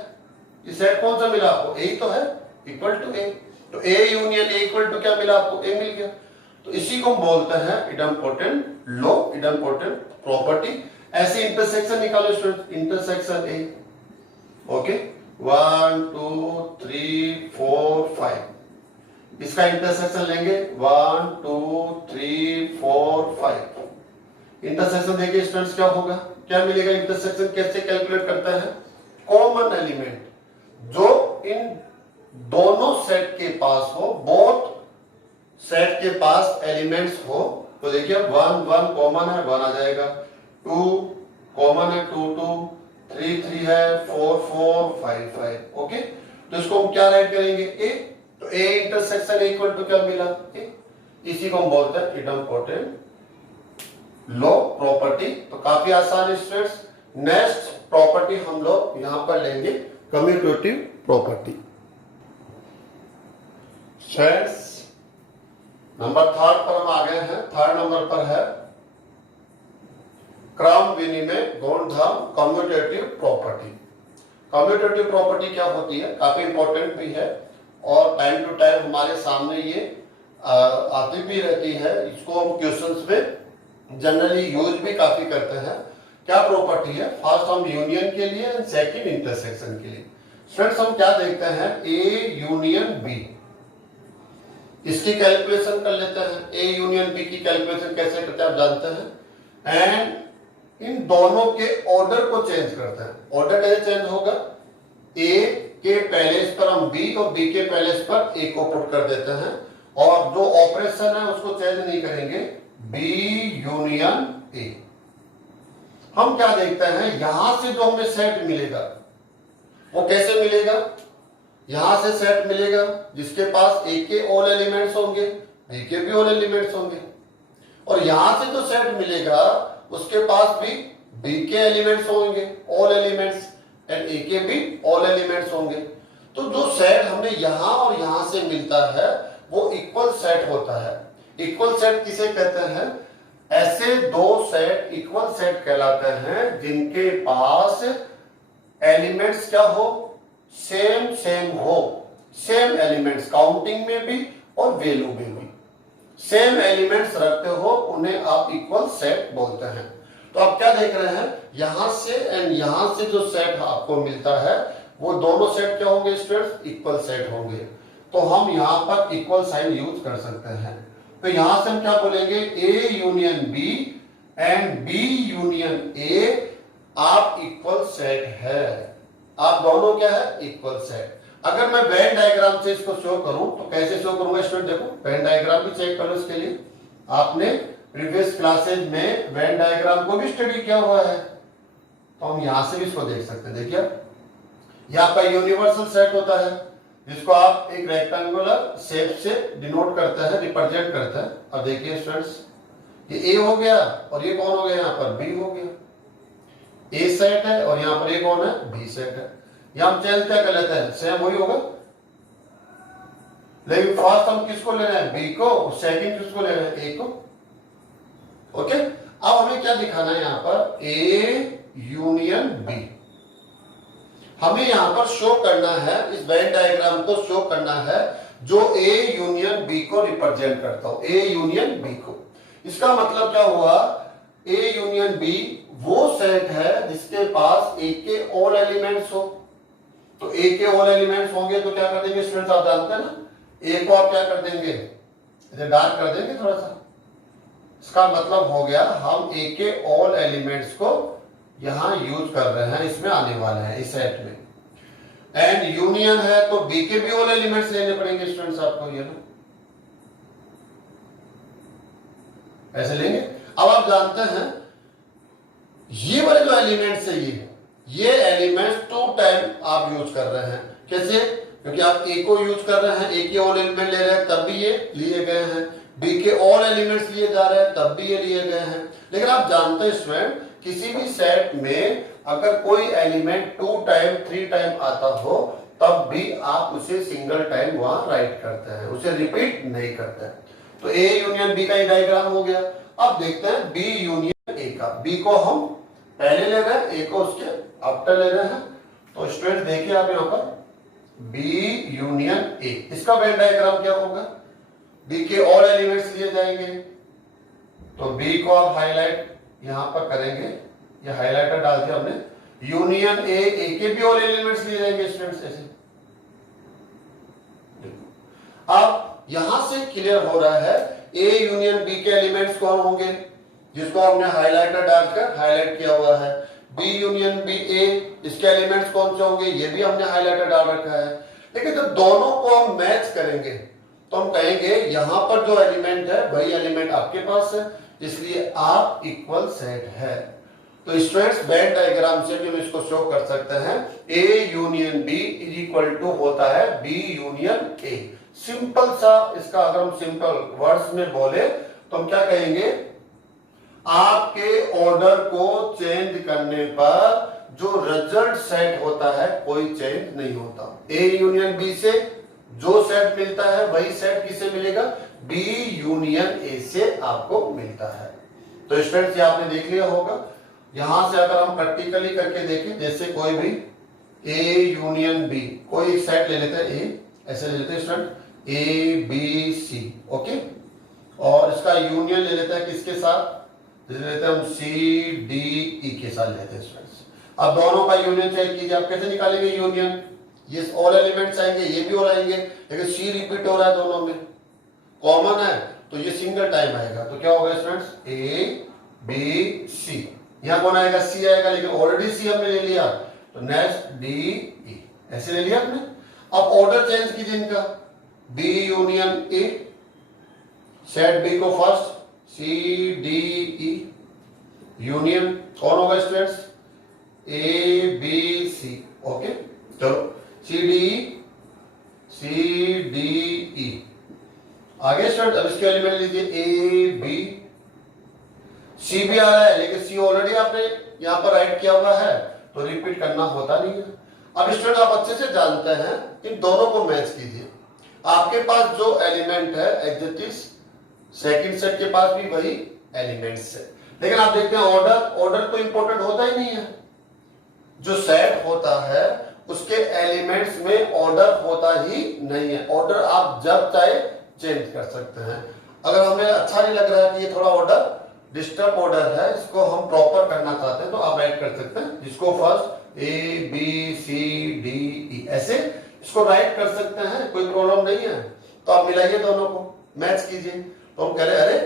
ये सेट कौन सा मिला आपको, ए तो है, इक्वल टू ए। तो A union A equal to क्या मिला आपको, ए मिल गया। तो इसी को हम बोलते हैं इडम्पोटेंट लॉ, इडम्पोटेंट प्रॉपर्टी। ऐसे इंटरसेक्शन निकालो स्टूडेंट, इंटरसेक्शन ए। ओके 1 2 3 4 5, इसका इंटरसेक्शन लेंगे 1 2 3 4 5। इंटरसेक्शन देखिए स्टूडेंट्स क्या होगा, क्या मिलेगा। इंटरसेक्शन कैसे कैलकुलेट करता है, कॉमन एलिमेंट जो इन दोनों सेट के पास हो, बोथ सेट के पास एलिमेंट्स हो। तो देखिए 1 1 कॉमन है 1 आ जाएगा, 2 कॉमन है 2 2, 3 3 है, 4 4 5 5। ओके, तो इसको हम क्या राइट करेंगे, ए। तो ए इंटरसेक्शन इक्वल टू क्या मिला, ए। इसी को हम बोलते हैं इडम्पोटेंट लॉ प्रॉपर्टी। तो काफी आसान है स्टूडेंट्स। नेक्स्ट प्रॉपर्टी हम लोग यहां पर लेंगे कम्यूटेटिव प्रॉपर्टी। स्टूडेंट्स नंबर 3 पर हम आ गए हैं। 3rd नंबर पर है क्रम विनिमय गुणधर्म कम्यूटेटिव प्रॉपर्टी। कम्यूटेटिव प्रॉपर्टी क्या होती है, काफी इंपॉर्टेंट भी है और टाइम टू टाइम हमारे सामने ये आती भी रहती है। इसको हम क्वेश्चंस में जनरली यूज भी काफी करते हैं। क्या प्रॉपर्टी है, फर्स्ट हम यूनियन के लिए एंड सेकंड इंटरसेक्शन के लिए। स्टूडेंट्स हम क्या देखते हैं, ए यूनियन बी, इसकी कैलकुलेशन कर लेते हैं। ए यूनियन बी की कैलकुलेशन कैसे करते हैं आप जानते हैं। एंड इन दोनों के ऑर्डर को चेंज करते हैं। ऑर्डर कैसे चेंज होगा, ए के पहले इस पर हम बी और बी के पहले इस पर ए को पुट कर देते हैं, और जो ऑपरेशन है उसको चेंज नहीं करेंगे, बी यूनियन ए। हम क्या देखते हैं, यहां से जो हमें सेट मिलेगा वो कैसे मिलेगा, यहां से सेट मिलेगा जिसके पास ए के ऑल एलिमेंट्स होंगे, बी के भी ऑल एलिमेंट्स होंगे, और यहां से जो सेट मिलेगा उसके पास भी बी के एलिमेंट्स होंगे, ऑल एलिमेंट्स, एंड ए के भी ऑल एलिमेंट्स होंगे। तो जो सेट हमें यहां और यहां से मिलता है वो इक्वल सेट होता है। इक्वल सेट किसे कहते हैं, ऐसे दो सेट इक्वल सेट कहलाते हैं जिनके पास एलिमेंट्स क्या हो, सेम सेम हो, सेम एलिमेंट्स काउंटिंग में भी और वैल्यू में भी सेम एलिमेंट्स रखते हो, उन्हें आप इक्वल सेट बोलते हैं। तो आप क्या देख रहे हैं, यहां से एंड यहां से जो सेट आपको मिलता है वो दोनों सेट क्या होंगे स्टूडेंट्स, इक्वल सेट होंगे। तो हम यहां पर इक्वल साइन यूज कर सकते हैं। तो यहां से हम क्या बोलेंगे, A union B and B union A आप इक्वल सेट है, आप दोनों क्या है, इक्वल सेट। अगर मैं वेन डायग्राम से इसको शो करूं तो कैसे शो करूंगा स्टूडेंट, देखो वेन डायग्राम भी चेक करो। इसके लिए आपने प्रीवियस क्लासेज में वेन डायग्राम को भी स्टडी किया हुआ है, तो हम यहां से भी इसको देख सकते हैं। देखिए यह आपका यूनिवर्सल सेट होता है जिसको आप एक रेक्टेंगुलर शेप से डिनोट करते हैं, रिप्रेजेंट करते हैं। अब देखिए स्टूडेंट्स, ये ए हो गया और ये कौन हो गया, यहां पर बी हो गया। ए सेट है और यहां पर ये कौन है, बी सेट है। यहां हम चेंज क्या कर लेते हैं, सेम वही होगा, लेकिन फर्स्ट हम किसको ले रहे हैं, बी को, सेकंड किसको ले रहे हैं, ए को। ओके, अब हमें क्या दिखाना है यहां पर, ए यूनियन बी। हमें यहां पर शो करना है, इस वेन डायग्राम को शो करना है जो ए यूनियन बी को रिप्रेजेंट करता हो, ए यूनियन बी को। इसका मतलब क्या हुआ, ए यूनियन बी वो सेट है जिसके पास ए के ऑल एलिमेंट्स हो। तो ए के ऑल एलिमेंट्स होंगे तो क्या कर देंगे स्टूडेंट्स, आप जानते हैं ना, ए को आप क्या कर देंगे, इसे डार्क कर देंगे थोड़ा सा। इसका मतलब हो गया हम ए के ऑल एलिमेंट्स को यहां यूज कर रहे हैं, इसमें आने वाले हैं इस सेट में। एंड यूनियन है तो बी के भी ऑल एलिमेंट्स लेने पड़ेंगे स्टूडेंट्स आपको, ये ना ऐसे लेंगे। अब आप जानते हैं ये वाले जो एलिमेंट्स है ये एलिमेंट्स टू टाइम आप यूज कर रहे हैं। कैसे, क्योंकि आप ए को यूज कर रहे हैं, ए के ऑल एलिमेंट ले रहे हैं तब भी ये लिए गए हैं, बी के ऑल एलिमेंट्स लिए जा रहे हैं तब भी ये लिए गए हैं। लेकिन आप जानते हैं स्टूडेंट, किसी भी सेट में अगर कोई एलिमेंट 2 टाइम 3 टाइम आता हो तब भी आप उसे सिंगल टाइम वहां राइट करते हैं, उसे रिपीट नहीं करते हैं। तो ए यूनियन बी का ये डायग्राम हो गया। अब देखते हैं बी यूनियन ए का। बी को हम पहले ले रहे हैं, ए को उसके आफ्टर ले रहे हैं। तो स्टूडेंट देखिए आप यहां पर बी यूनियन ए, इसका वेन डायग्राम क्या होगा, बी के ऑल एलिमेंट्स लिए जाएंगे। तो बी को आप हाईलाइट यहां पर करेंगे, ये हाईलाइटर डाल दिया हमने, यूनियन ए के भी ऑल एलिमेंट्स लिए जाएंगे स्टूडेंट्स ऐसे। अब यहां से क्लियर हो रहा है ए यूनियन बी के एलिमेंट्स कौन होंगे, जिसको हमने हाईलाइटर डालकर हाईलाइट किया हुआ है। बी यूनियन बी ए, इसके एलिमेंट्स कौन से होंगे, ये भी हमने हाईलाइटर डाल रखा है। लेकिन जब दोनों को हम मैच करेंगे तो हम कहेंगे यहां पर जो एलिमेंट है वही एलिमेंट आपके पास है, इसलिए आप इक्वल सेट है। तो स्टूडेंट्स वेन डायग्राम से भी हम इसको शो कर सकते हैं, A union B is equal to होता है बी यूनियन ए। सिंपल सा इसका अगर हम सिंपल वर्ड्स में बोले तो हम क्या कहेंगे, आपके ऑर्डर को चेंज करने पर जो रिजल्ट सेट होता है कोई चेंज नहीं होता। ए यूनियन बी से जो सेट मिलता है वही सेट किसे मिलेगा, बी यूनियन ए से आपको मिलता है। तो स्टूडेंट्स ये आपने देख लिया होगा। यहां से अगर हम प्रैक्टिकली करके देखें, जैसे कोई भी ए यूनियन बी, कोई एक सेट ले लेते हैं ए, ऐसे ले लेते हैं student A B C, okay, और इसका यूनियन ले लेते हैं किसके साथ, ले लेते हैं हम सी डी ई के साथ लेते हैं स्टूडेंट्स। अब दोनों का यूनियन चेक कीजिए, आप कैसे निकालेंगे यूनियन, ये ऑल एलिमेंट्स आएंगे, ये भी ऑल आएंगे, लेकिन सी रिपीट हो रहा है दोनों में, कॉमन है तो ये सिंगल टाइम आएगा। तो क्या होगा स्टूडेंट्स, ए बी यहाँ कौन आएगा, सी आएगा, लेकिन ऑलरेडी सी हमने ले लिया, तो नेक्स्ट डी ई, ऐसे ले लिया आपने। अब ऑर्डर चेंज कीजिए इनका, B union A, set B को first, C D E union कौन होगा students, A B C. Okay चलो, सी डी ई आगे स्टूडेंट। अब इसके एलिमेंट लीजिए, ए बी, सी भी आ रहा है लेकिन सी ऑलरेडी आपने यहां पर राइट किया हुआ है, तो रिपीट करना होता नहीं है। अब स्टूडेंट आप अच्छे से जानते हैं, इन दोनों को मैच कीजिए। आपके पास जो एलिमेंट है एग्जैक्टली सेकंड सेट के पास भी वही एलिमेंट्स है, लेकिन आप देखते हैं ऑर्डर तो इंपॉर्टेंट होता ही नहीं है। जो सेट होता है उसके एलिमेंट्स में ऑर्डर होता ही नहीं है। ऑर्डर आप जब चाहे चेंज कर सकते हैं। अगर हमें अच्छा नहीं लग रहा है कि ये थोड़ा ऑर्डर डिस्टर्ब ऑर्डर है, इसको हम प्रॉपर करना चाहते हैं, तो आप राइट कर सकते हैं, जिसको first A B C D E ऐसे इसको राइट कर सकते हैं, कोई प्रॉब्लम नहीं है। तो आप मिलाइए दोनों को, मैच कीजिए, तो हम कह रहे अरे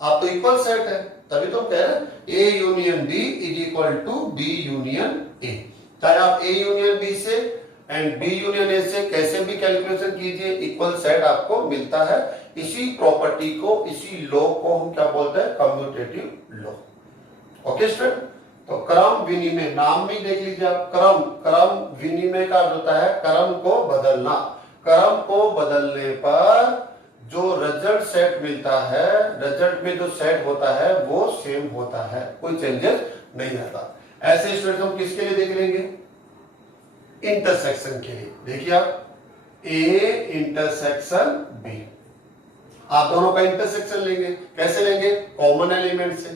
आप तो इक्वल सेट है, तभी तो हम कह रहे A union B is equal to B union A. चाहे आप ए यूनियन बी से एंड बी यूनियन ए से कैसे भी कैलकुलेशन कीजिए, इक्वल सेट आपको मिलता है। इसी प्रॉपर्टी को, इसी लॉ को हम क्या बोलते हैं, कम्यूटेटिव लॉ। ओके स्टूडेंट, तो क्रम विनिमय, नाम भी देख लीजिए आप, क्रम विनिमय का होता है क्रम को बदलना। क्रम को बदलने पर जो रिजल्ट सेट मिलता है, रिजल्ट में जो सेट होता है वो सेम होता है, कोई चेंजेस नहीं आता। ऐसे स्टूडेंट हम किसके लिए देख लेंगे, इंटरसेक्शन के लिए। देखिए आप, ए इंटरसेक्शन बी, आप दोनों का इंटरसेक्शन लेंगे, कैसे लेंगे, कॉमन एलिमेंट से।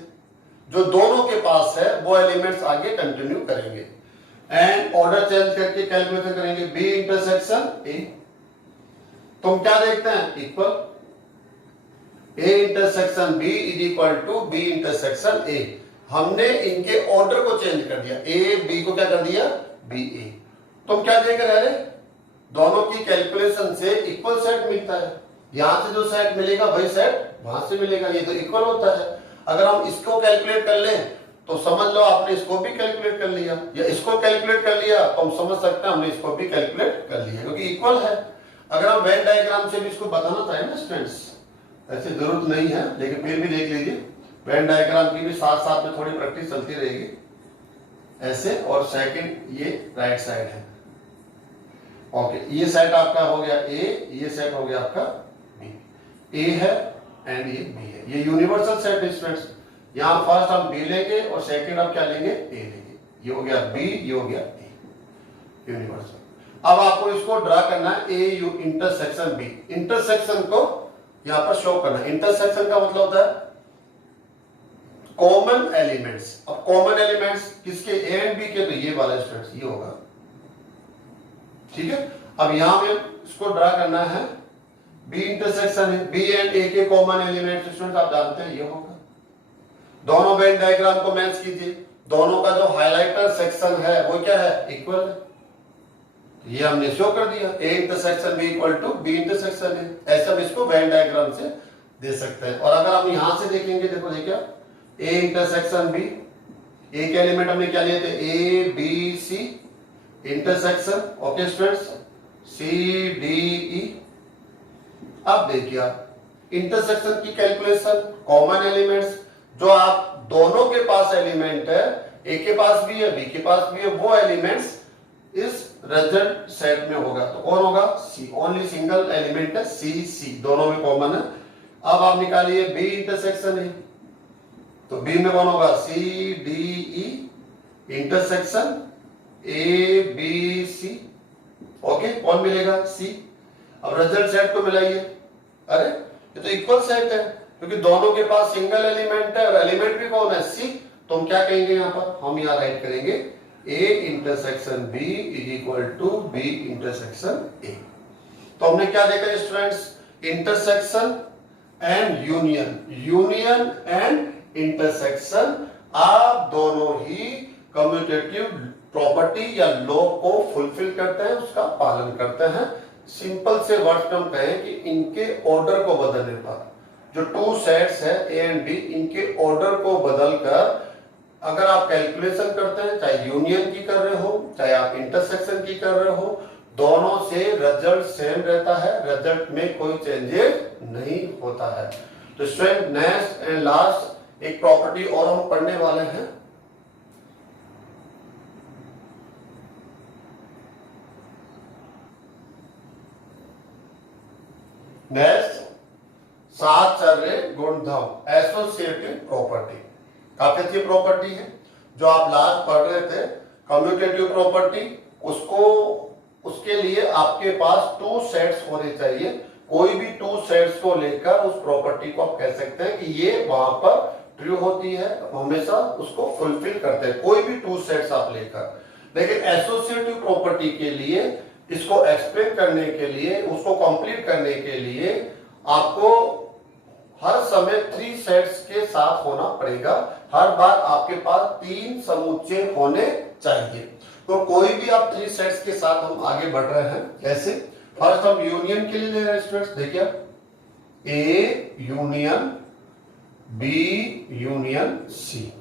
जो दोनों के पास है वो एलिमेंट्स आगे कंटिन्यू करेंगे एंड ऑर्डर चेंज करके कैलकुलेशन करेंगे, बी इंटरसेक्शन ए। तुम क्या देखते हैं, equal A intersection B is equal to B intersection A. हमने इनके ऑर्डर को चेंज कर दिया, ए बी को क्या कर दिया, बी ए। तुम क्या देख रहे हैं, दोनों की कैलकुलेशन से इक्वल सेट मिलता है। यहां से जो सेट मिलेगा वही सेट वहां से मिलेगा, ये तो इक्वल होता है। अगर हम इसको कैलकुलेट कर लें तो समझ लो आपने इसको भी कैलकुलेट कर लिया, या इसको कैलकुलेट कर लिया तो हम समझ सकते हैं हमने इसको भी कैलकुलेट कर लिया, क्योंकि इक्वल है। अगर हम वेन डायग्राम से भी इसको बताना चाहें ना स्टूडेंट्स, ऐसी जरूरत नहीं है, लेकिन फिर भी देख लीजिए, वेन डायग्राम की भी साथ साथ में थोड़ी प्रैक्टिस चलती रहेगी। ऐसे, और सेकंड ये राइट साइड है। ओके, ये सेट आपका हो गया ए, ये सेट हो गया आपका बी। ए है एंड ये बी है, ये यूनिवर्सल सेट है स्टूडेंट्स। यहां फर्स्ट हम बी लेंगे और सेकंड हम क्या लेंगे, ए लेंगे। ये हो गया बी, ये हो गया ए, यूनिवर्सल। अब आपको इसको ड्रा करना है, ए यू इंटरसेक्शन बी। इंटरसेक्शन को यहां पर शो करना है। इंटरसेक्शन का मतलब होता है कॉमन एलिमेंट्स। अब कॉमन एलिमेंट्स किसके, ए एंड बी के, तो ये वाला स्टूडेंट्स ये होगा, ठीक है। अब यहां में इसको ड्रा करना है, बी इंटरसेक्शन है, बी एंड ए के कॉमन एलिमेंट स्टूडेंट्स आप जानते हैं ये होगा। दोनों वेन डायग्राम को मैच कीजिए, दोनों का जो हाइलाइटर सेक्शन है वो क्या है, इक्वल है। ये हमने शो कर दिया, A intersection B equal to B intersection है। ऐसा भी इसको वेन डायग्राम से दे सकते हैं। और अगर हम यहां से देखेंगे, देखो देखिए, ए इंटरसेक्शन बी, ए के एलिमेंट हमने क्या लिए थे, A B C intersection, okay students, C D E. अब देखिए आप इंटरसेक्शन की कैलकुलेशन, कॉमन एलिमेंट्स, जो आप दोनों के पास एलिमेंट है, ए के पास भी है बी के पास भी है, वो एलिमेंट्स इस रिजल्ट सेट में होगा, तो कौन होगा, सी। ओनली सिंगल एलिमेंट है सी, सी दोनों में कॉमन है। अब आप निकालिए बी इंटरसेक्शन है, तो बी में कौन होगा, C D E intersection A B C, okay, कौन मिलेगा, सी। अब रिजल्ट सेट को मिलाइए, अरे ये तो इक्वल सेट है, क्योंकि दोनों के पास सिंगल एलिमेंट है और एलिमेंट भी कौन है, सी। तो हम क्या कहेंगे यहां पर, हम यहां राइट करेंगे A intersection B is equal to B intersection A. तो हमने क्या देखा students, intersection and union, union and intersection, आप दोनों ही कम्यूटेटिव प्रॉपर्टी या लॉ को फुलफिल करते हैं, उसका पालन करते हैं। सिंपल से वर्ड में हम कहें कि इनके ऑर्डर को बदलने पर जो टू सेट्स है ए एंड बी, इनके ऑर्डर को बदलकर अगर आप कैलकुलेशन करते हैं, चाहे यूनियन की कर रहे हो चाहे आप इंटरसेक्शन की कर रहे हो, दोनों से रिजल्ट सेम रहता है, रिजल्ट में कोई चेंजेस नहीं होता है। तो स्टूडेंट नेक्स्ट एंड लास्ट एक प्रॉपर्टी और हम पढ़ने वाले हैं, नेक्स्ट साहचर्य गुणधर्म एसोसिएटिव प्रॉपर्टी। काफी अच्छी प्रॉपर्टी है जो आप लास्ट पढ़ रहे थे, कम्यूटेटिव प्रॉपर्टी। उसको उसके लिए आपके पास टू सेट्स होने चाहिए, कोई भी टू सेट्स को लेकर उस प्रॉपर्टी को आप कह सकते हैं कि ये वहां पर ट्रू होती है, हमेशा उसको फुलफिल करते हैं, कोई भी टू सेट्स आप लेकर। लेकिन एसोसिएटिव प्रॉपर्टी के लिए, इसको एक्सप्लेन करने के लिए, उसको कंप्लीट करने के लिए आपको हर समय थ्री सेट्स के साथ होना पड़ेगा, हर बार आपके पास तीन समुच्चय होने चाहिए। तो कोई भी आप थ्री सेट्स के साथ हम आगे बढ़ रहे हैं। कैसे? फर्स्ट हम यूनियन के लिए ले रहे हैं स्टूडेंट्स, देखिए A union B union C,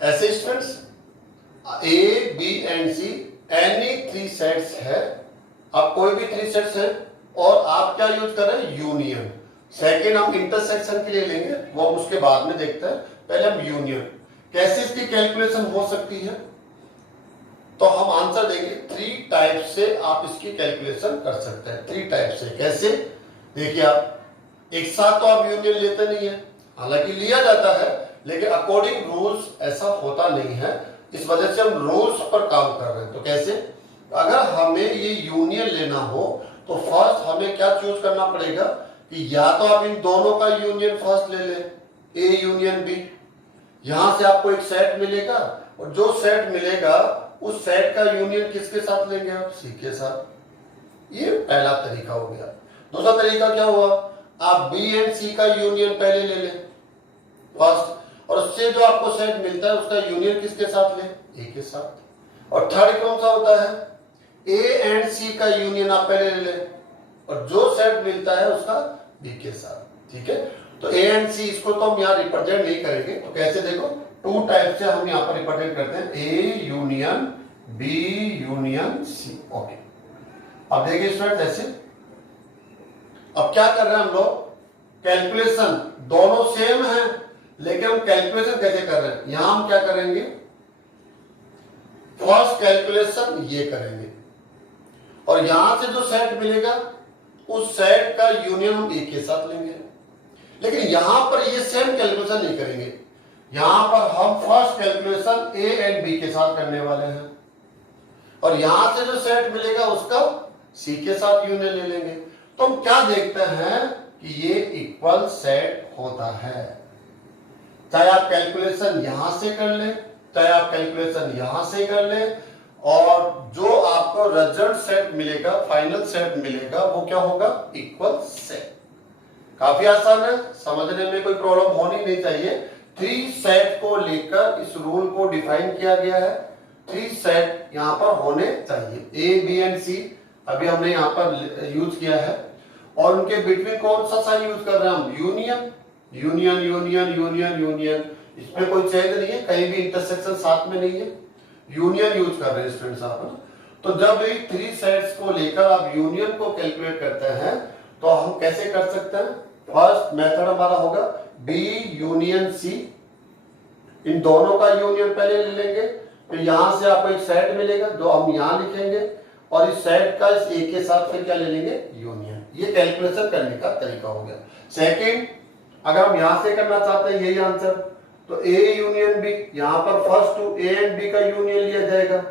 ऐसे students A B and C any three sets है। अब कोई भी थ्री सेट्स है और आप क्या यूज कर रहे हैं? यूनियन। सेकेंड हम इंटरसेक्शन के लिए लेंगे, वो हम उसके बाद में देखते हैं, पहले हम यूनियन। कैसे इसकी कैलकुलेशन हो सकती है? तो हम आंसर देंगे थ्री टाइप से आप इसकी कैलकुलेशन कर सकते हैं, थ्री टाइप से। कैसे? देखिए आप एक साथ तो आप यूनियन लेते नहीं है, हालांकि लिया जाता है लेकिन अकॉर्डिंग रूल्स ऐसा होता नहीं है, इस वजह से हम रूल्स पर काम कर रहे हैं। तो कैसे? अगर हमें ये यूनियन लेना हो तो फर्स्ट हमें क्या चूज करना पड़ेगा कि या तो आप इन दोनों का यूनियन फर्स्ट ले लें, ए यूनियन बी, यहां से आपको एक सेट मिलेगा और जो सेट मिलेगा उस सेट का यूनियन किसके साथ लेंगे आप? सी के साथ। ये पहला तरीका हो गया। दूसरा तरीका क्या हुआ? आप बी एंड सी का यूनियन पहले ले लें फर्स्ट, और उससे जो आपको सेट मिलता है उसका यूनियन किसके साथ लें? ए के साथ। और थर्ड कौन सा होता है? ए एंड सी का यूनियन आप पहले ले लें और जो सेट मिलता है उसका बी के साथ। ठीक है, तो ए एंड सी इसको तो हम यहाँ रिप्रेजेंट नहीं करेंगे। तो कैसे? देखो टू टाइप से हम यहाँ पर रिप्रेजेंट करते हैं, A union B union C. Okay, अब देखिए स्टूडेंट ऐसे। अब क्या कर रहे हैं हम लोग? कैलकुलेशन दोनों सेम है लेकिन हम कैलकुलेशन कैसे कर रहे हैं? यहां हम क्या करेंगे? फर्स्ट कैलकुलेशन ये करेंगे और यहां से जो सेट मिलेगा उस सेट का यूनियन हम ए के साथ लेंगे। लेकिन यहां पर ये सेम कैलकुलेशन नहीं करेंगे, यहां पर हम first calculation A and B के साथ करने वाले हैं और यहां से जो सेट मिलेगा उसका सी के साथ यूनियन ले लेंगे। तो हम क्या देखते हैं कि ये इक्वल सेट होता है, चाहे आप कैलकुलेशन यहां से कर लें चाहे आप कैलकुलेशन यहां से कर लें, और जो आपको रिजल्ट सेट मिलेगा, फाइनल सेट मिलेगा, वो क्या होगा? Equal set. काफी आसान है, समझने में कोई प्रॉब्लम होनी नहीं चाहिए। थ्री सेट को लेकर इस रूल को डिफाइन किया गया है, थ्री सेट यहां पर होने चाहिए, ए बी एंड सी अभी हमने यहां पर यूज किया है। और उनके बिटवीन कौन सा साइन यूज कर रहे हैं हम? Union union union union union, इसमें कोई चेंज नहीं है, कहीं भी इंटरसेक्शन साथ में नहीं है, यूनियन यूज कर रहे हैं स्टूडेंट्स आप। तो जब भी थ्री सेट्स को लेकर आप यूनियन को कैलकुलेट करते हैं तो हम कैसे कर सकते हैं? फर्स्ट मेथड हमारा होगा बी यूनियन सी, इन दोनों का यूनियन पहले ले लेंगे, तो यहां से आपको एक सेट मिलेगा जो हम यहां लिखेंगे और इस सेट का इस ए के साथ फिर क्या ले लेंगे? यूनियन। ये कैलकुलेशन करने का तरीका हो गया। सेकेंड, अगर हम यहां से करना चाहते हैं यही आंसर, तो ए यूनियन बी, यहां पर first to A and B का यूनियन लिया जाएगा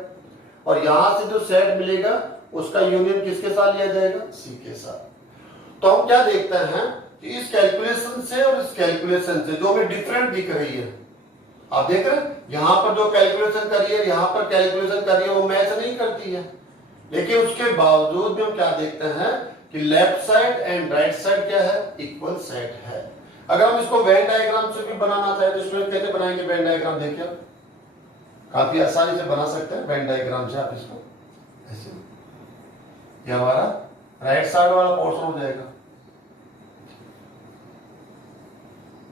और यहां से जो सेट मिलेगा उसका यूनियन किसके साथ लिया जाएगा? सी के साथ। तो हम क्या देखते हैं कि इस कैलकुलेशन से और इस कैलकुलेशन से जो हमें डिफरेंट दिख रही है, आप देख रहे हैं यहां पर जो कैलकुलेशन करी है, यहां पर कैलकुलेशन करी है, वो मैच नहीं करती है, लेकिन उसके बावजूद भी हम क्या देखते हैं कि left side and right side क्या है? इक्वल सेट है। अगर हम इसको वेन डायग्राम से भी बनाना चाहे तो स्टूडेंट कैसे बनाएंगे वेन डायग्राम? देखिए काफी आसानी से बना सकते हैं वेन डायग्राम से आप इसको ऐसे, ये हमारा राइट साइड वाला पोर्शन हो जाएगा,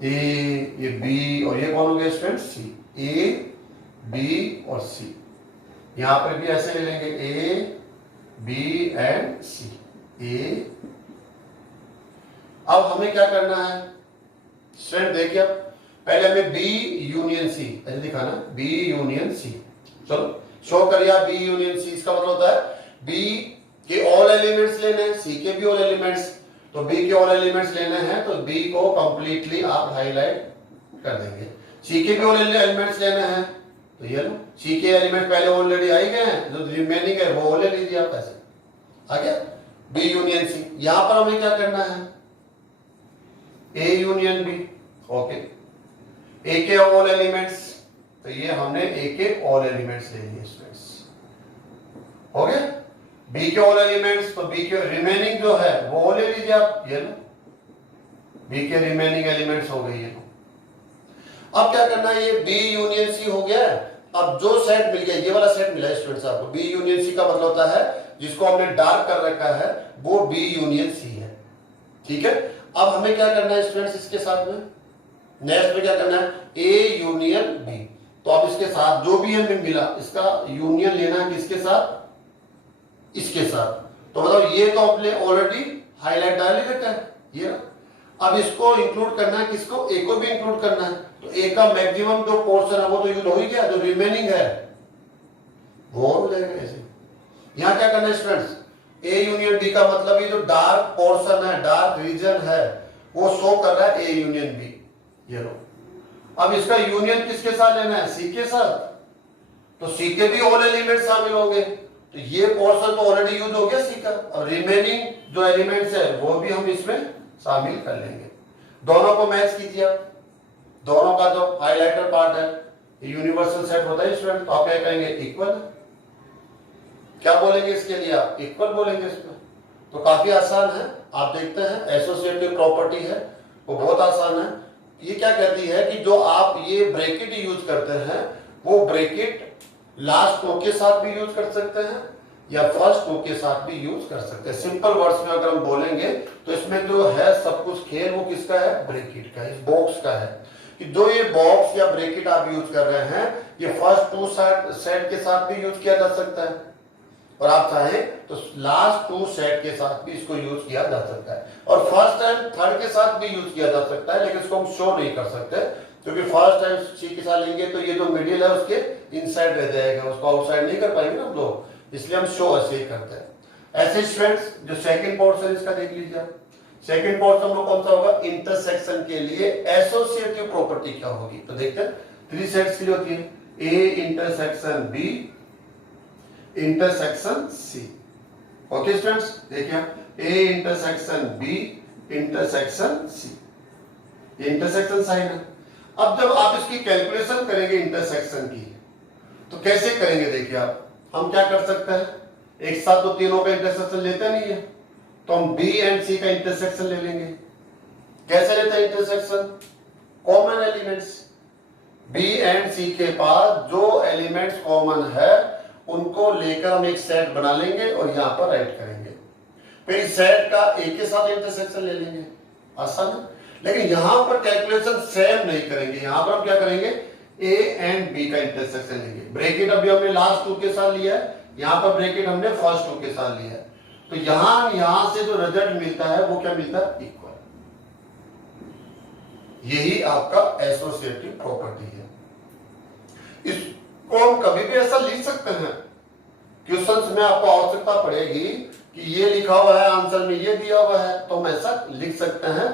ए, ये बी और ये कौन हो गया स्टूडेंट सी, ए बी और सी। यहां पर भी ऐसे ले लेंगे ए बी एंड सी, ए। अब हमें क्या करना है स्टूडेंट, देखिए अब पहले हमें बी यूनियन सी ऐसे दिखाना, बी यूनियन सी। चलो शो करिए बी यूनियन सी, इसका मतलब होता है बी के ऑल एलिमेंट्स लेने हैं, सी के भी ऑल एलिमेंट्स। तो बी के ऑल एलिमेंट्स लेने हैं तो बी को कंप्लीटली आप हाईलाइट कर देंगे। सी के भी ऑल एलिमेंट्स लेने हैं तो ये लो, सी के एलिमेंट पहले ऑलरेडी आ ही गए हैं, जो रिमेनिंग है वो ले लीजिए आप ऐसे। आ गया बी यूनियन सी। यहां पर हमें क्या करना है, ए यूनियन बी। ओके, ए के ऑल एलिमेंट्स, तो ये हमने ए के ऑल एलिमेंट्स ले लिए स्टूडेंट्स। हो गया बी के ऑल एलिमेंट्स, तो बी के रिमेनिंग जो है वो ले लीजिए आप, ये लो बी के रिमेनिंग एलिमेंट्स हो गई है। अब क्या करना है, ये बी यूनियन सी हो गया। अब जो सेट मिल गया, ये वाला सेट मिला है स्टूडेंट्स आपको, बी यूनियन सी का मतलब होता है जिसको हमने डार्क कर रखा है वो बी यूनियन सी है। ठीक है, अब हमें क्या करना है स्टूडेंट्स, इसके साथ में नेक्स्ट में क्या करना है, ए यूनियन बी। तो अब इसके साथ जो भी हमें मिला इसका यूनियन लेना है किसके साथ, इसके साथ। तो मतलब ये तो आपने ऑलरेडी हाईलाइट डाल ही रखा है ये। अब इसको इंक्लूड करना है किसको, ए को भी इंक्लूड करना है। तो ए का मैक्सिमम जो पोर्शन है वो तो यूज हो ही गया, जो रिमेनिंग है वो हो जाएगा ऐसे। यहां क्या करना है स्टूडेंट्स, ए यूनियन बी का मतलब ये जो डार्क पोर्शन है, डार्क रीजन है वो शो कर रहा है ए यूनियन बी, ये लो। अब इसका यूनियन किसके साथ लेना है, सी के साथ। तो सी के भी ऑल एलिमेंट शामिल होंगे, तो ये पोर्शन तो ऑलरेडी यूज हो गया सी का। अब रिमेनिंग जो एलिमेंट्स है वो भी हम इसमें शामिल कर लेंगे। दोनों को मैच कीजिए आप, दोनों का जो हाइलाइटर पार्ट है यूनिवर्सल सेट होता है स्टूडेंट, तो आप क्या कहेंगे इक्वल। क्या बोलेंगे इसके लिए, आप इक्वल बोलेंगे इसमें। तो काफी आसान है, आप देखते हैं एसोसिएटिव प्रॉपर्टी है वो बहुत आसान है। ये क्या कहती है कि जो आप ये ब्रैकेट यूज करते हैं वो ब्रैकेट लास्ट टू के साथ भी यूज कर सकते हैं या फर्स्ट टू के साथ भी यूज कर सकते हैं। सिंपल वर्ड्स में अगर हम बोलेंगे तो इसमें जो है सब कुछ खेल वो किसका है, ब्रैकेट का, इस बॉक्स का है। कि जो ये बॉक्स या ब्रैकेट आप यूज कर रहे हैं ये फर्स्ट टू सेट के साथ भी यूज किया जा सकता है और आप चाहें तो लास्ट टू सेट के साथ भी इसको यूज किया जा सकता है और फर्स्ट एंड थर्ड के साथ भी यूज किया जा सकता है, लेकिन इसको हम शो नहीं कर सकते क्योंकि फर्स्ट एंड सी के साथ लेंगे तो ये जो मिडिल है उसके इनसाइड रह जाएगा, उसको आउटसाइड नहीं कर पाएंगे ना हम लोग, इसलिए हम शो ऐसे ही करते हैं। ऐसे स्टूडेंट्स जो सेकंड पोर्शन इसका देख लीजिए, सेकंड पोर्शन में कौन सा होगा, इंटरसेक्शन के लिए एसोसिएटिव प्रॉपर्टी क्या होगी। तो देखते हैं थ्री सेट्स के लिए होती है A intersection B intersection C. Okay students देखिए A intersection B intersection C, ये इंटरसेक्शन साइन है। अब जब आप इसकी कैलकुलेशन करेंगे इंटरसेक्शन की तो कैसे करेंगे, देखिए आप हम क्या कर सकते हैं, एक साथ तो तीनों का इंटरसेक्शन लेते नहीं है तो हम बी एंड सी का इंटरसेक्शन ले लेंगे। कैसे लेते हैं intersection, common elements, B and C के पास जो एलिमेंट्स कॉमन है उनको लेकर हम एक सेट बना लेंगे और यहां पर राइट करेंगे, फिर इस सेट का ए के साथ इंटरसेक्शन ले लेंगे। आसान है, लेकिन यहां पर कैलकुलेशन सेम नहीं करेंगे, यहां पर हम क्या करेंगे ए एंड बी का इंटरसेक्शन लेंगे। ब्रैकेट अभी हमने लास्ट टू के साथ लिया है, यहां पर ब्रैकेट हमने फर्स्ट टू के साथ लिया है, तो यहां से जो रिजल्ट मिलता है वो क्या मिलता है, इक्वल। यही आपका एसोसिएटिव प्रॉपर्टी है। इसको हम कभी भी ऐसा लिख सकते हैं, क्वेश्चंस में आपको आवश्यकता पड़ेगी कि ये लिखा हुआ है आंसर में ये दिया हुआ है तो हम ऐसा लिख सकते हैं।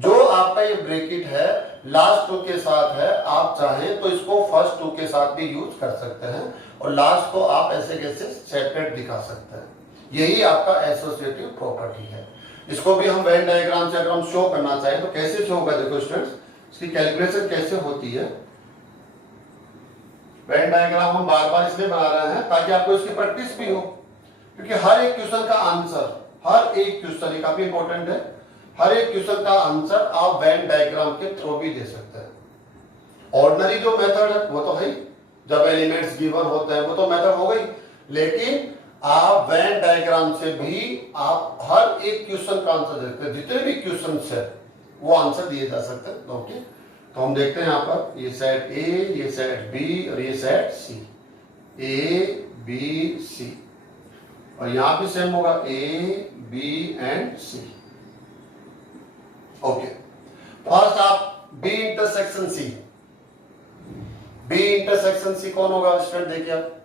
जो आपका ये ब्रैकेट है लास्ट टू के साथ है, आप चाहें तो इसको फर्स्ट टू के साथ भी यूज कर सकते हैं और लास्ट को आप ऐसे कैसे सेपरेट दिखा सकते हैं। यही आपका एसोसिएटिव प्रॉपर्टी है। इसको भी हम वेन डायग्राम से अगर हम शो करना चाहें तो कैसे शो होगा, देखो स्टूडेंट्स इसकी कैलकुलेशन कैसे होती है। वेन डायग्राम हम बार बार इसलिए बना रहे हैं ताकि आपको इसकी प्रैक्टिस भी हो, क्योंकि हर एक क्वेश्चन का आंसर, हर एक क्वेश्चन, ये काफी इंपॉर्टेंट है, हर एक क्वेश्चन का आंसर आप वेन डायग्राम के थ्रू भी दे सकते हैं। ऑर्डिनरी जो मेथड है वो तो है, जब एलिमेंट्स गिवन होते हैं वो तो मेथड हो गई, लेकिन आप वेन डायग्राम से भी आप हर एक क्वेश्चन का आंसर दे सकते हैं। जितने भी क्वेश्चन है वो आंसर दिए जा सकते हैं। ओके, तो हम देखते हैं यहाँ पर ये सेट ए, ये सेट बी और ये सेट सी, ए बी सी, और यहां भी सेम होगा A B and C. Okay, first आप B intersection C, B intersection C कौन होगा स्टूडेंट? देखिए आप,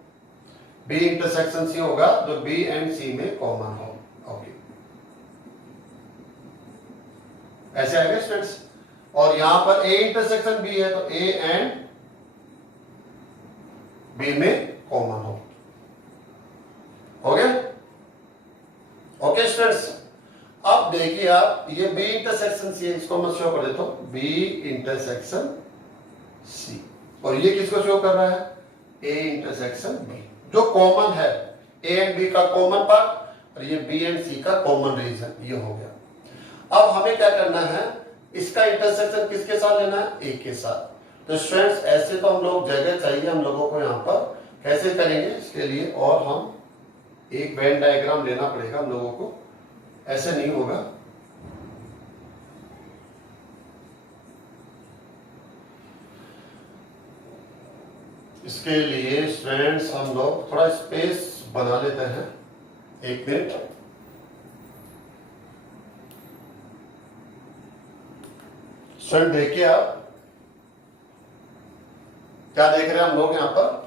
बी इंटरसेक्शन सी होगा जो बी एंड सी में कॉमन हो। ओके, ऐसे आएगा स्टूडेंट्स। और यहां पर ए इंटरसेक्शन बी है तो ए एंड बी में कॉमन हो गया। ओके स्टूडेंट्स, अब देखिए आप, ये बी इंटरसेक्शन सी, इसको मैं शो कर देता हूं, बी इंटरसेक्शन सी, और ये किसको शो कर रहा है? ए इंटरसेक्शन बी, जो कॉमन है, ए एंड बी का कॉमन पार्ट और ये बी एंड सी का कॉमन रीजन, ये हो गया। अब हमें क्या करना है, इसका इंटरसेक्शन किसके साथ लेना है? ए के साथ। तो स्टूडेंट्स ऐसे तो हम लोग जगह चाहिए हम लोगों को, यहाँ पर कैसे करेंगे इसके लिए, और हम एक वेन डायग्राम लेना पड़ेगा हम लोगों को, ऐसे नहीं होगा। इसके लिए स्टूडेंट्स हम लोग थोड़ा स्पेस बना लेते हैं, 1 मिनट। स्टूडेंट देखिए आप, क्या देख रहे हैं हम लोग यहाँ पर?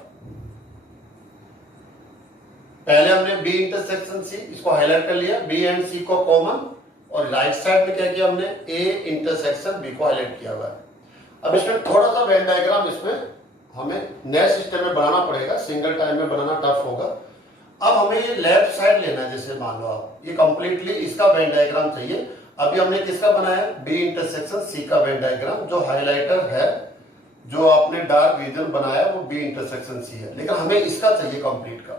पहले हमने बी इंटरसेक्शन सी, इसको हाईलाइट कर लिया, बी एंड सी को कॉमन, और राइट साइड में क्या किया हमने? ए इंटरसेक्शन बी को हाईलाइट किया हुआ है। अब इसमें थोड़ा सा वेन डायग्राम इसमें हमें नए सिस्टम में बनाना पड़ेगा, सिंगल टाइम में बनाना टफ होगा। अब हमें ये लेफ्ट साइड लेना है, जैसे मान लो आप ये कंप्लीटली इसका वेन डायग्राम चाहिए। अभी हमने किसका बनाया? बी इंटरसेक्शन सी का वेन डायग्राम, जो हाईलाइटर है, जो आपने डार्क रीजन बनाया वो बी इंटरसेक्शन सी है, लेकिन हमें इसका चाहिए कंप्लीट का।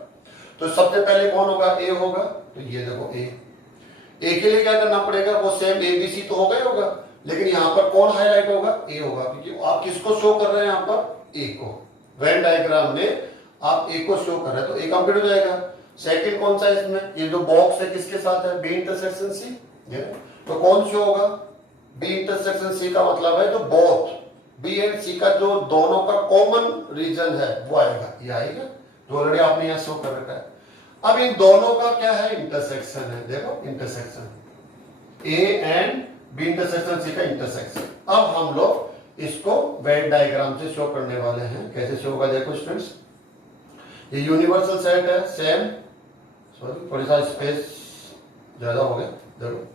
तो सबसे पहले कौन होगा? ए होगा। तो ये देखो ए के लिए क्या करना पड़ेगा? वो सेम ए बी सी तो होगा ही होगा, लेकिन यहाँ पर कौन हाईलाइट होगा? ए होगा, क्योंकि आप किसको शो कर रहे हैं यहाँ पर? ए को। वेन डायग्राम में आप ए को शो कर रहे हैं तो ए कंप्लीट हो जाएगा। सेकंड कौन सा है इसमें? ये जो बॉक्स है किसके साथ है? B intersection C. तो कौन शो होगा? बी इंटरसेक्शन सी का मतलब है जो बोथ बी एंड सी का जो दोनों का कॉमन रीजन है वो आएगा, ये आएगा, जो ऑलरेडी आपने यहाँ शो कर रखा है। अब इन दोनों का क्या है? इंटरसेक्शन है। देखो intersection, A and B intersection C का इंटरसेक्शन। अब हम लोग इसको वेन डायग्राम से शो करने वाले हैं। कैसे शो होगा? देखो स्टूडेंट्स, ये यूनिवर्सल सेट है, सेम, सॉरी थोड़ी सा स्पेस ज्यादा हो गया, देखो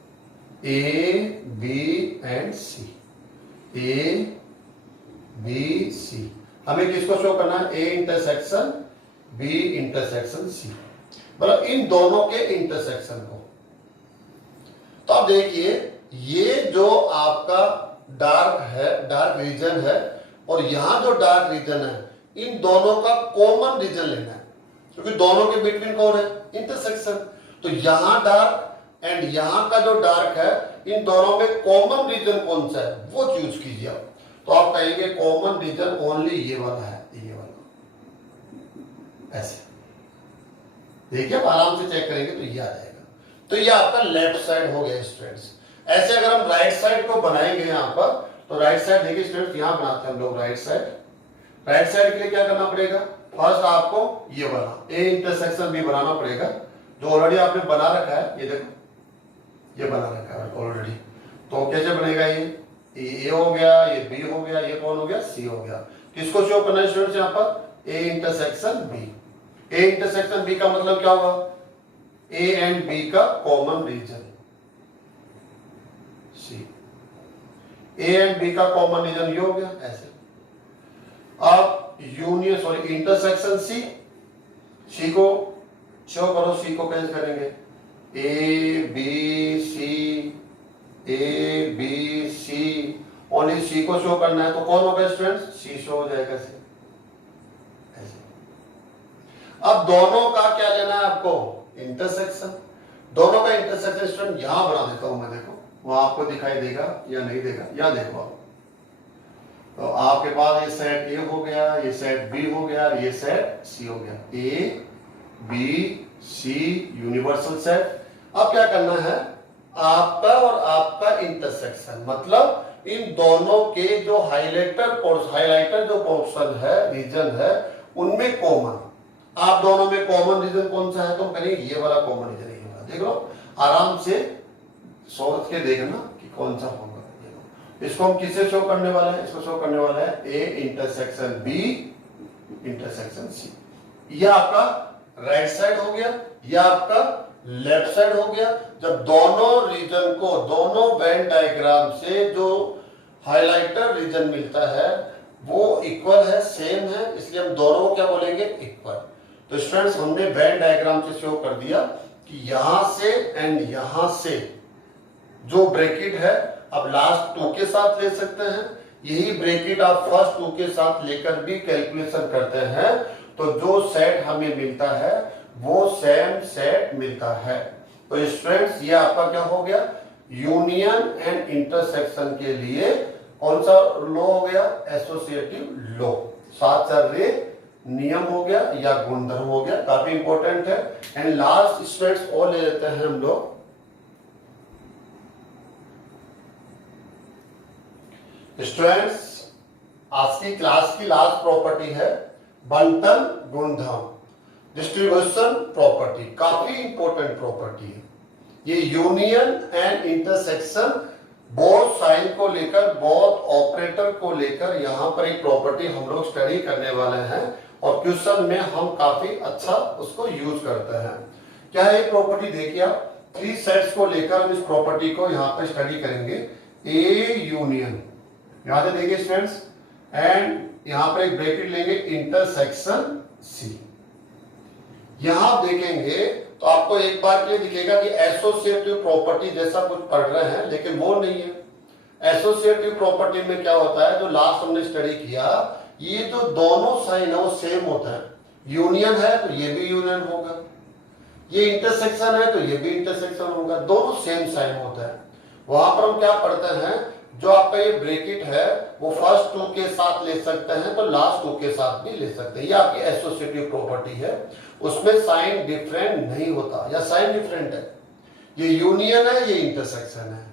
A B and C, A B C. हमें किसको शो करना है? A intersection B intersection C, मतलब इन दोनों के इंटरसेक्शन को। तो अब देखिए, ये जो आपका डार्क है, डार्क रीजन है, और यहां जो डार्क रीजन है, इन दोनों का कॉमन रीजन लेना है, क्योंकि दोनों के बिटवीन कौन है? इंटरसेक्शन। तो यहां डार्क एंड यहां का जो डार्क है, इन दोनों में कॉमन रीजन कौन सा है वो चूज कीजिए आप। तो आप कहेंगे कॉमन रीजन ओनली ये वाला है, ये वाला, ऐसे देखिए आप आराम से चेक करेंगे तो ये आ जाएगा। तो ये आपका लेफ्ट साइड हो गया स्टूडेंट्स। ऐसे अगर हम राइट साइड को बनाएंगे यहाँ पर, तो राइट साइड देखिए स्टूडेंट्स, यहाँ बनाते हैं हम लोग राइट साइड। राइट साइड के लिए क्या करना पड़ेगा? फर्स्ट आपको ये वाला ए इंटरसेक्शन बी बनाना पड़ेगा, जो ऑलरेडी आपने बना रखा है। ये देखो, ये बना रखा है ऑलरेडी। तो कैसे बनेगा? ये हो गया, ये बी हो गया, ये कौन हो गया? सी हो गया। किसको शो करना है स्टूडेंट्स यहाँ पर? A intersection B. A intersection B का मतलब क्या होगा? ए एंड बी का common region C, A and B का कॉमन रीजन ये हो गया, ऐसे। अब union, sorry intersection C, C को शो करो, सी को कैसे करेंगे? A B C, A B C, only C को शो करना है, तो कौन होगा स्टूडेंट्स? सी शो हो जाएगा सी। अब दोनों का क्या लेना है आपको? इंटरसेक्शन। दोनों का इंटरसेक्शन स्टूडेंट यहां बना देता हूं मैं, देखो वो आपको दिखाई देगा या नहीं देगा, या देखो आप। तो आपके पास ये सेट ए हो गया, ये सेट बी हो गया, ये सेट सी हो गया, A B C universal set. अब क्या करना है? आपका और आपका इंटरसेक्शन, मतलब इन दोनों के जो हाइलाइटर जो पोर्शन है, रीजन है, उनमें कॉमन, आप दोनों में कॉमन रीजन कौन सा है, तो करेंगे ये वाला कॉमन रीजन ही होगा। देख लो आराम से सोच के देखना कि कौन सा होगा। इसको हम किसे शो करने वाले हैं, इसको शो करने वाला है A intersection B intersection C. यह आपका राइट साइड हो गया, यह आपका लेफ्ट साइड हो गया। जब दोनों रीजन को, दोनों वेन डायग्राम से जो हाइलाइटर रीजन मिलता है वो इक्वल है, सेम है, इसलिए हम दोनों को क्या बोलेंगे, इक्वल। तो स्टूडेंट्स हमने वेन डायग्राम से शो कर दिया कि यहां से एंड यहां से जो ब्रैकेट है अब लास्ट 2 के साथ ले सकते हैं, यही ब्रैकेट आप फर्स्ट 2 के साथ लेकर भी कैलकुलेशन करते हैं, तो जो सेट हमें मिलता है वो सेम सेट मिलता है। तो स्टूडेंट्स ये आपका क्या हो गया, यूनियन एंड इंटरसेक्शन के लिए कौन सा लॉ हो गया, एसोसिएटिव लॉ, सातचर्य नियम हो गया या गुणधर्म हो गया, काफी इंपॉर्टेंट है। एंड लास्ट स्टूडेंट्स और ले लेते हैं हम लोग स्टूडेंट्स, आज की क्लास की लास्ट प्रॉपर्टी है बंटन गुणधर्म, डिस्ट्रीब्यूशन प्रॉपर्टी, काफी इंपॉर्टेंट प्रॉपर्टी है। ये union and intersection both sign को लेकर, बोथ ऑपरेटर को लेकर यहां पर एक प्रॉपर्टी हम लोग स्टडी करने वाले हैं और क्वेश्चन में हम काफी अच्छा उसको यूज करते हैं। क्या है ये प्रॉपर्टी, देखिए आप 3 सेट्स को लेकर हम इस प्रॉपर्टी को यहां पर स्टडी करेंगे। ए यूनियन, यहां से देखिए स्टूडेंट्स, एंड यहां पर एक ब्रैकेट लेंगे इंटरसेक्शन सी। यहां आप देखेंगे तो आपको एक बार के लिए दिखेगा कि एसोसिएटिव प्रॉपर्टी जैसा कुछ पढ़ रहे हैं, लेकिन वो नहीं है। एसोसिएटिव प्रॉपर्टी में क्या होता है, जो लास्ट हमने स्टडी किया, ये जो दोनों साइन है वो सेम होता है। यूनियन है तो ये भी यूनियन होगा, ये इंटरसेक्शन है तो ये भी इंटरसेक्शन होगा, दोनों सेम साइन होता है। वहां पर हम क्या पढ़ते हैं, जो आपका ये ब्रैकेट है वो फर्स्ट 2 के साथ ले सकते हैं तो लास्ट 2 के साथ भी ले सकते हैं। ये आपकी एसोसिएटिव प्रॉपर्टी है, उसमें साइन डिफरेंट नहीं होता, या साइन डिफरेंट है, ये यूनियन है, ये इंटरसेक्शन है।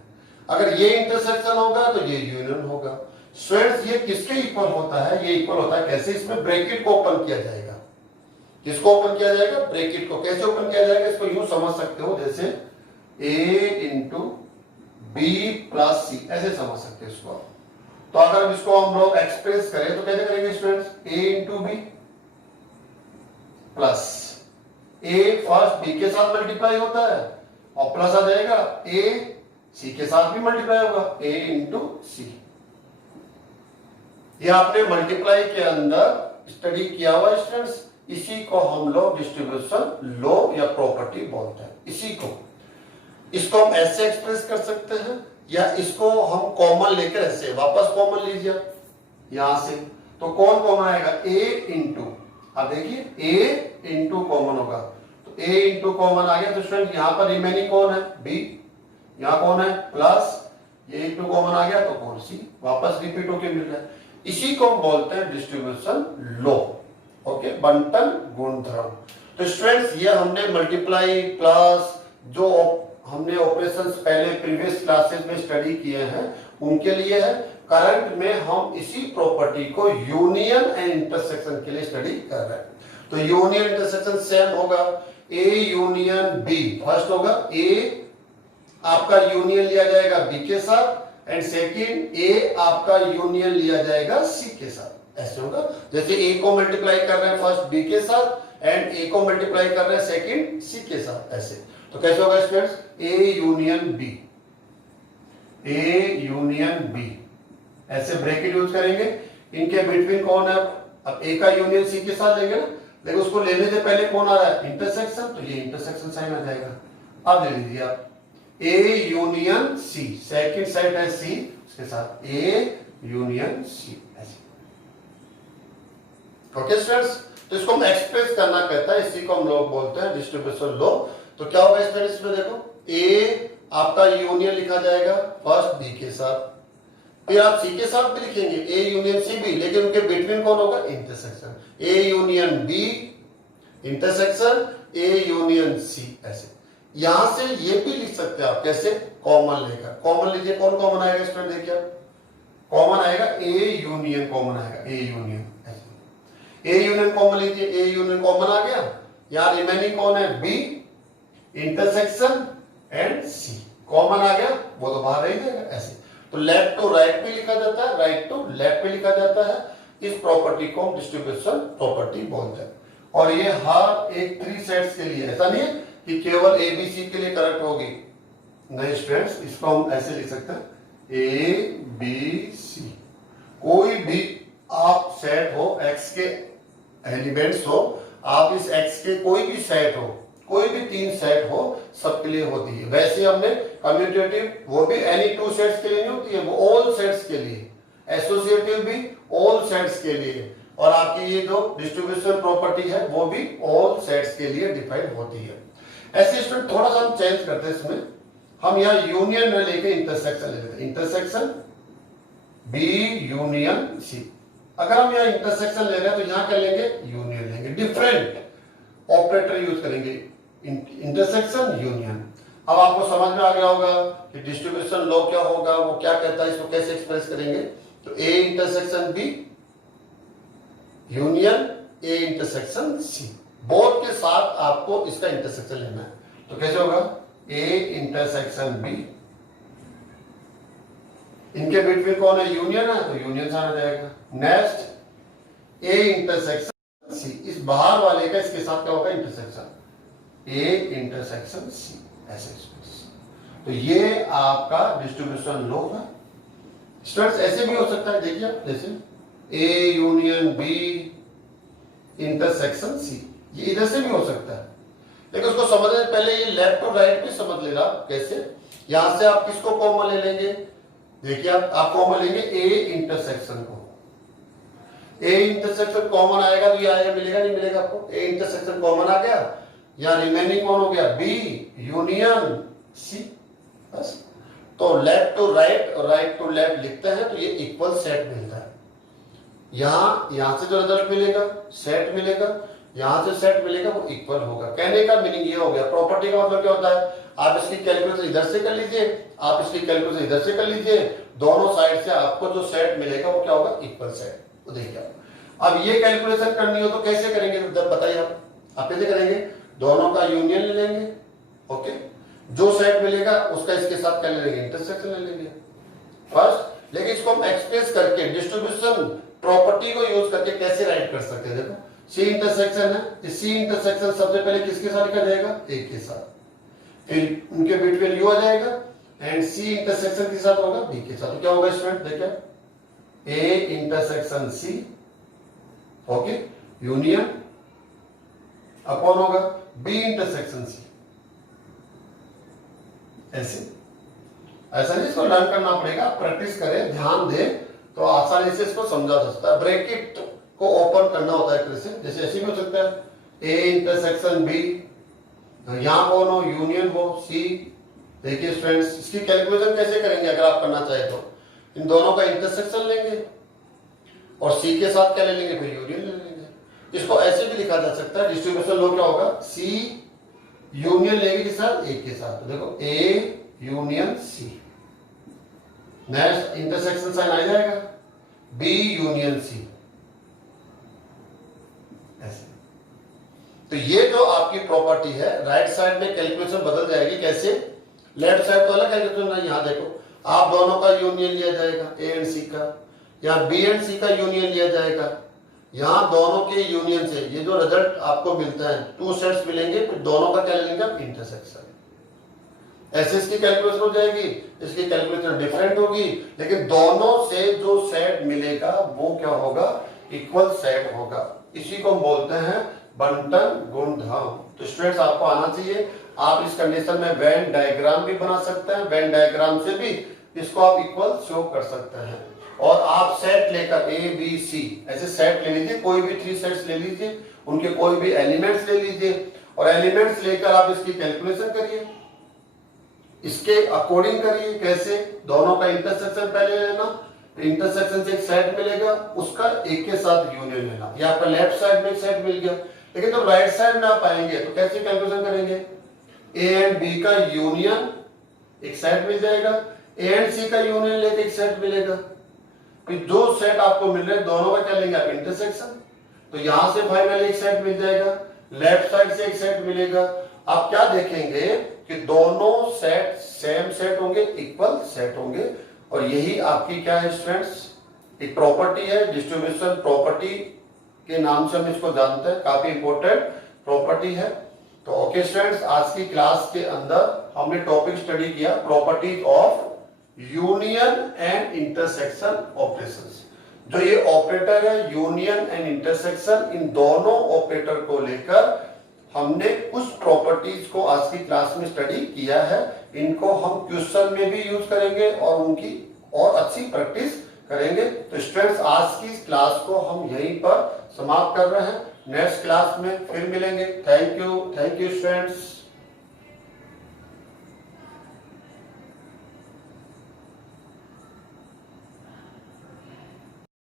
अगर ये इंटरसेक्शन होगा तो ये यूनियन होगा। स्टूडेंट्स ये किसके इक्वल होता है, ये इक्वल होता है कैसे, इसमें ब्रैकेट को ओपन किया जाएगा। किसको ओपन किया जाएगा, ब्रैकेट को। कैसे ओपन किया जाएगा, इसको यूं समझ सकते हो, जैसे ए इंटू बी प्लस सी, ऐसे समझ सकते हैं इसको। तो अगर इसको हम लोग एक्सप्रेस करें तो कैसे करेंगे स्टूडेंट्स, ए इंटू बी प्लस ए फर्स्ट बी के साथ मल्टीप्लाई होता है और प्लस आ जाएगा ए सी के साथ भी मल्टीप्लाई होगा, ए इंटू सी। ये आपने मल्टीप्लाई के अंदर स्टडी किया हुआ स्टूडेंट्स, इसी को हम लोग डिस्ट्रीब्यूशन लॉ या प्रॉपर्टी बोलते हैं। इसी को, इसको हम ऐसे एक्सप्रेस कर सकते हैं या इसको हम कॉमन लेकर ऐसे, वापस कॉमन लीजिए यहां से, तो कौन कॉमन आएगा, ए इंटू, अब देखिए ए इंटू कॉमन होगा, तो ए इंटू कॉमन आ गया। तो स्टूडेंट यहां पर रिमेनिंग कौन है, बी, यहां कौन है प्लस, ये इंटू कॉमन आ गया तो कौन सी, वापस रिपीट होके मिल रहा है। इसी को हम बोलते हैं डिस्ट्रीब्यूशन लॉ, ओके, बंटन गुणधर्म। तो स्टूडेंट्स ये हमने मल्टीप्लाई प्लस जो हमने ऑपरेशंस पहले प्रीवियस क्लासेस में स्टडी किए हैं उनके लिए है। करंट में हम इसी प्रॉपर्टी को यूनियन एंड इंटरसेक्शन के लिए स्टडी कर रहे हैं। तो यूनियन इंटरसेक्शन सेम होगा, ए यूनियन बी, फर्स्ट होगा ए आपका यूनियन लिया जाएगा बी के साथ, एंड सेकंड ए आपका यूनियन लिया जाएगा सी के साथ, ऐसे होगा। जैसे ए को मल्टीप्लाई कर रहे हैं फर्स्ट बी के साथ एंड ए को मल्टीप्लाई कर रहे हैं सेकंड सी के साथ, ऐसे। तो कैसे होगा students, A union B, A union B, ऐसे ब्रैकेट यूज करेंगे। इनके बिटवीन कौन है, अब ए का यूनियन सी के साथ लेंगे ना, लेकिन उसको लेने से पहले कौन आ रहा है, इंटरसेक्शन, तो ये इंटरसेक्शन साइन आ जाएगा। अब ले लीजिए आप A union C, second side है सी, उसके साथ ए यूनियन सी, ऐसे। ओके स्टूडेंट्स, तो इसको हम एक्सप्रेस करना कहता है, इसी को हम लोग बोलते हैं डिस्ट्रीब्यूशन लॉ। तो क्या होगा स्टूडेंट्स, इसमें देखो ए आपका यूनियन लिखा जाएगा फर्स्ट बी के साथ, फिर आप सी के साथ भी लिखेंगे ए यूनियन सी भी, लेकिन उनके बिटवीन कौन होगा, intersection, A union B intersection A union C, ऐसे। यहां से ये भी लिख सकते हैं आप, कैसे, कॉमन लेकर। कॉमन लीजिए, कौन कॉमन आएगा स्टूडेंट, देखिए कॉमन आएगा ए यूनियन, कॉमन आएगा ए यूनियन। ए यूनियन कॉमन लीजिए, ए यूनियन कॉमन आ गया। यहां रिमेनिंग कौन है, B intersection and C, common आ गया, वो तो बाहर रह जाएगा ऐसे। तो लेफ्ट टू राइट भी लिखा जाता है, राइट टू लेफ्ट भी लिखा जाता है। इस प्रॉपर्टी को हम डिस्ट्रीब्यूशन प्रॉपर्टी बोलते हैं। और ये हर एक 3 सेट्स के लिए, ऐसा नहीं है कि केवल एबीसी के लिए करेक्ट होगी, नहीं स्टूडेंट्स, इसको हम ऐसे लिख सकते हैं ए बी सी। कोई भी आप सेट हो, एक्स के एलिमेंट्स हो, आप इस एक्स के कोई भी सेट हो, कोई भी 3 सेट हो, सबके लिए होती है। वैसे हमने कम्यूटेटिव वो भी एनी 2 सेट्स के लिए नहीं होती है, वो ऑल सेट्स के लिए, एसोसिएटिव भी ऑल सेट्स के लिए, और आपकी ये जो डिस्ट्रीब्यूशन प्रॉपर्टी है वो भी ऑल सेट्स के लिए डिफाइन होती है। ऐसे स्टूडेंट थोड़ा सा हम चेंज करते हैं इसमें, हम यहाँ यूनियन में लेके इंटरसेक्शन ले लेते हैं, इंटरसेक्शन बी यूनियन सी। अगर हम यहाँ इंटरसेक्शन ले रहे हैं तो यहाँ क्या लेंगे, यूनियन लेंगे, डिफरेंट ऑपरेटर यूज करेंगे, इंटरसेक्शन यूनियन। अब आपको समझ में आ गया होगा कि डिस्ट्रीब्यूशन लॉ क्या होगा, वो क्या कहता है, इसको कैसे एक्सप्रेस करेंगे। तो A intersection B union A intersection C, both के साथ आपको इसका इंटरसेक्शन लेना है। तो कैसे होगा, ए इंटरसेक्शन बी, इनके बिटवीन कौन है, यूनियन है, तो यूनियन से आना जाएगा। नेक्स्ट ए इंटरसेक्शन सी, इस बाहर वाले का इसके साथ क्या होगा, इंटरसेक्शन, ए इंटरसेक्शन सी, ऐसे। तो ये आपका डिस्ट्रीब्यूशन लॉ है स्टूडेंट्स। ऐसे भी हो सकता है, देखिए जैसे A union B intersection C, ये इधर से भी हो सकता है, लेकिन उसको समझने से पहले ये लेफ्ट टू राइट भी समझ लेना। कैसे, यहां से आप किसको कॉमन ले लेंगे, देखिए आप कॉमन लेंगे ए इंटरसेक्शन को, ए इंटरसेक्शन कॉमन आएगा तो ये आएगा, मिलेगा नहीं मिलेगा आपको, ए इंटरसेक्शन कॉमन आ गया, यहां रिमेनिंग कौन हो गया, बी यूनियन सी, बस। तो लेफ्ट टू राइट और राइट टू लेफ्ट लिखते हैं तो ये इक्वल सेट मिलता है। यहां से जो रिजल्ट मिलेगा सेट मिलेगा, यहां से सेट मिलेगा, वो इक्वल होगा। कहने का मीनिंग ये हो गया, प्रॉपर्टी का मतलब क्या होता है, आप इसकी कैलकुलेशन इधर से कर लीजिए, आप इसकी कैलकुलेशन इधर से कर लीजिए, दोनों साइड से आपको जो सेट मिलेगा वो क्या होगा, इक्वल सेट। तो देखिए अब ये कैलकुलेशन करनी हो तो कैसे करेंगे, तो बताइए आप कैसे करेंगे, दोनों का यूनियन ले लेंगे, ओके, जो सेट मिलेगा उसका इसके साथ क्या ले लेंगे, इंटरसेक्शन ले लेंगे फर्स्ट। लेकिन इसको हम एक्सप्रेस करके डिस्ट्रीब्यूशन प्रॉपर्टी को यूज करके कैसे राइट कर सकते हैं, देखो सी इंटरसेक्शन है, सी इंटरसेक्शन सबसे पहले किसके साथ लिखा जाएगा, ए के साथ, फिर उनके बिटवीन यू आ जाएगा, एंड सी इंटरसेक्शन के साथ होगा बी के साथ। तो क्या होगा स्टूडेंट, देखिए A intersection C, okay, union upon होगा बी इंटरसेक्शन सी, ऐसे। ऐसा नहीं, इसको लर्न करना पड़ेगा, प्रैक्टिस करें, ध्यान दें तो आसानी से इसको समझा जा सकता है। ब्रैकेट को ओपन करना होता है तरह से, जैसे ऐसे भी हो सकता है ए इंटरसेक्शन बी, यहां कौन हो, यूनियन हो सी। देखिए स्टूडेंट्स, इसकी कैलकुलेशन कैसे करेंगे, अगर आप करना चाहे तो इन दोनों का इंटरसेक्शन लेंगे और सी के साथ क्या ले लेंगे, फिर यूनियन ले लेंगे। इसको ऐसे भी लिखा जा सकता है, डिस्ट्रीब्यूशन लो क्या होगा, सी यूनियन लेंगे के साथ, ए के साथ, तो देखो A union C, next intersection sign आ जाएगा, बी यूनियन सी, ऐसे। तो ये जो आपकी प्रॉपर्टी है, राइट साइड में कैलकुलेशन बदल जाएगी, कैसे, लेफ्ट साइड तो अलग कैलकुलेशन है, यहां देखो आप दोनों का यूनियन लिया जाएगा, ए एंड सी का, या बी एंड सी का यूनियन लिया जाएगा, यहां दोनों के यूनियन से ये जो रिजल्ट आपको मिलता है, 2 सेट्स मिलेंगे, फिर दोनों का क्या लेंगे, इंटरसेक्शन, ऐसे इसकी कैलकुलेशन हो जाएगी। इसकी कैलकुलेशन डिफरेंट होगी, लेकिन दोनों से जो सेट मिलेगा वो क्या होगा, इक्वल सेट होगा। इसी को हम बोलते हैं बंटन गुणधर्म। तो स्टूडेंट्स आपको आना चाहिए, आप इस कंडीशन में वेन डायग्राम भी बना सकते हैं, वेन डायग्राम से भी इसको आप इक्वल शो कर सकते हैं। और आप सेट लेकर ए बी सी ऐसे सेट ले लीजिए, कोई भी 3 सेट्स ले लीजिए, उनके कोई भी एलिमेंट्स ले लीजिए, और एलिमेंट्स लेकर आप इसकी कैलकुलेशन करिए, इसके अकॉर्डिंग करिए। कैसे, दोनों का इंटरसेक्शन पहले लेना, इंटरसेक्शन से एक सेट मिलेगा, उसका एक के साथ यूनियन लेना। ये आपका लेफ्ट साइड में एक सेट मिल गया, लेकिन जब राइट साइड में आप आएंगे तो कैसे कैलकुलेशन करेंगे, ए एंड बी का यूनियन एक सेट मिल जाएगा, ए एंड सी का यूनियन लेके एक सेट मिलेगा। फिर जो सेट आपको मिल रहे हैं दोनों का क्या लेंगे आप इंटरसेक्शन, तो यहां से फाइनली एक सेट मिल जाएगा, लेफ्ट साइड से एक सेट मिलेगा। आप क्या देखेंगे कि दोनों सेट सेम सेट होंगे, इक्वल सेट होंगे, और यही आपकी क्या है स्टूडेंट्स, एक प्रॉपर्टी है, डिस्ट्रीब्यूशन प्रॉपर्टी के नाम से हम इसको जानते हैं, काफी इंपॉर्टेंट प्रॉपर्टी है। तो ओके स्टूडेंट्स, आज की क्लास के अंदर हमने टॉपिक स्टडी किया properties of union and intersection operations. जो ये ऑपरेटर है यूनियन एंड इंटरसेक्शन, इन दोनों ऑपरेटर को लेकर हमने कुछ प्रॉपर्टीज को आज की क्लास में स्टडी किया है। इनको हम क्वेश्चन में भी यूज करेंगे और उनकी और अच्छी प्रैक्टिस करेंगे। तो स्टूडेंट्स, आज की क्लास को हम यहीं पर समाप्त कर रहे हैं। नेक्स्ट क्लास में फिर मिलेंगे। Thank you students.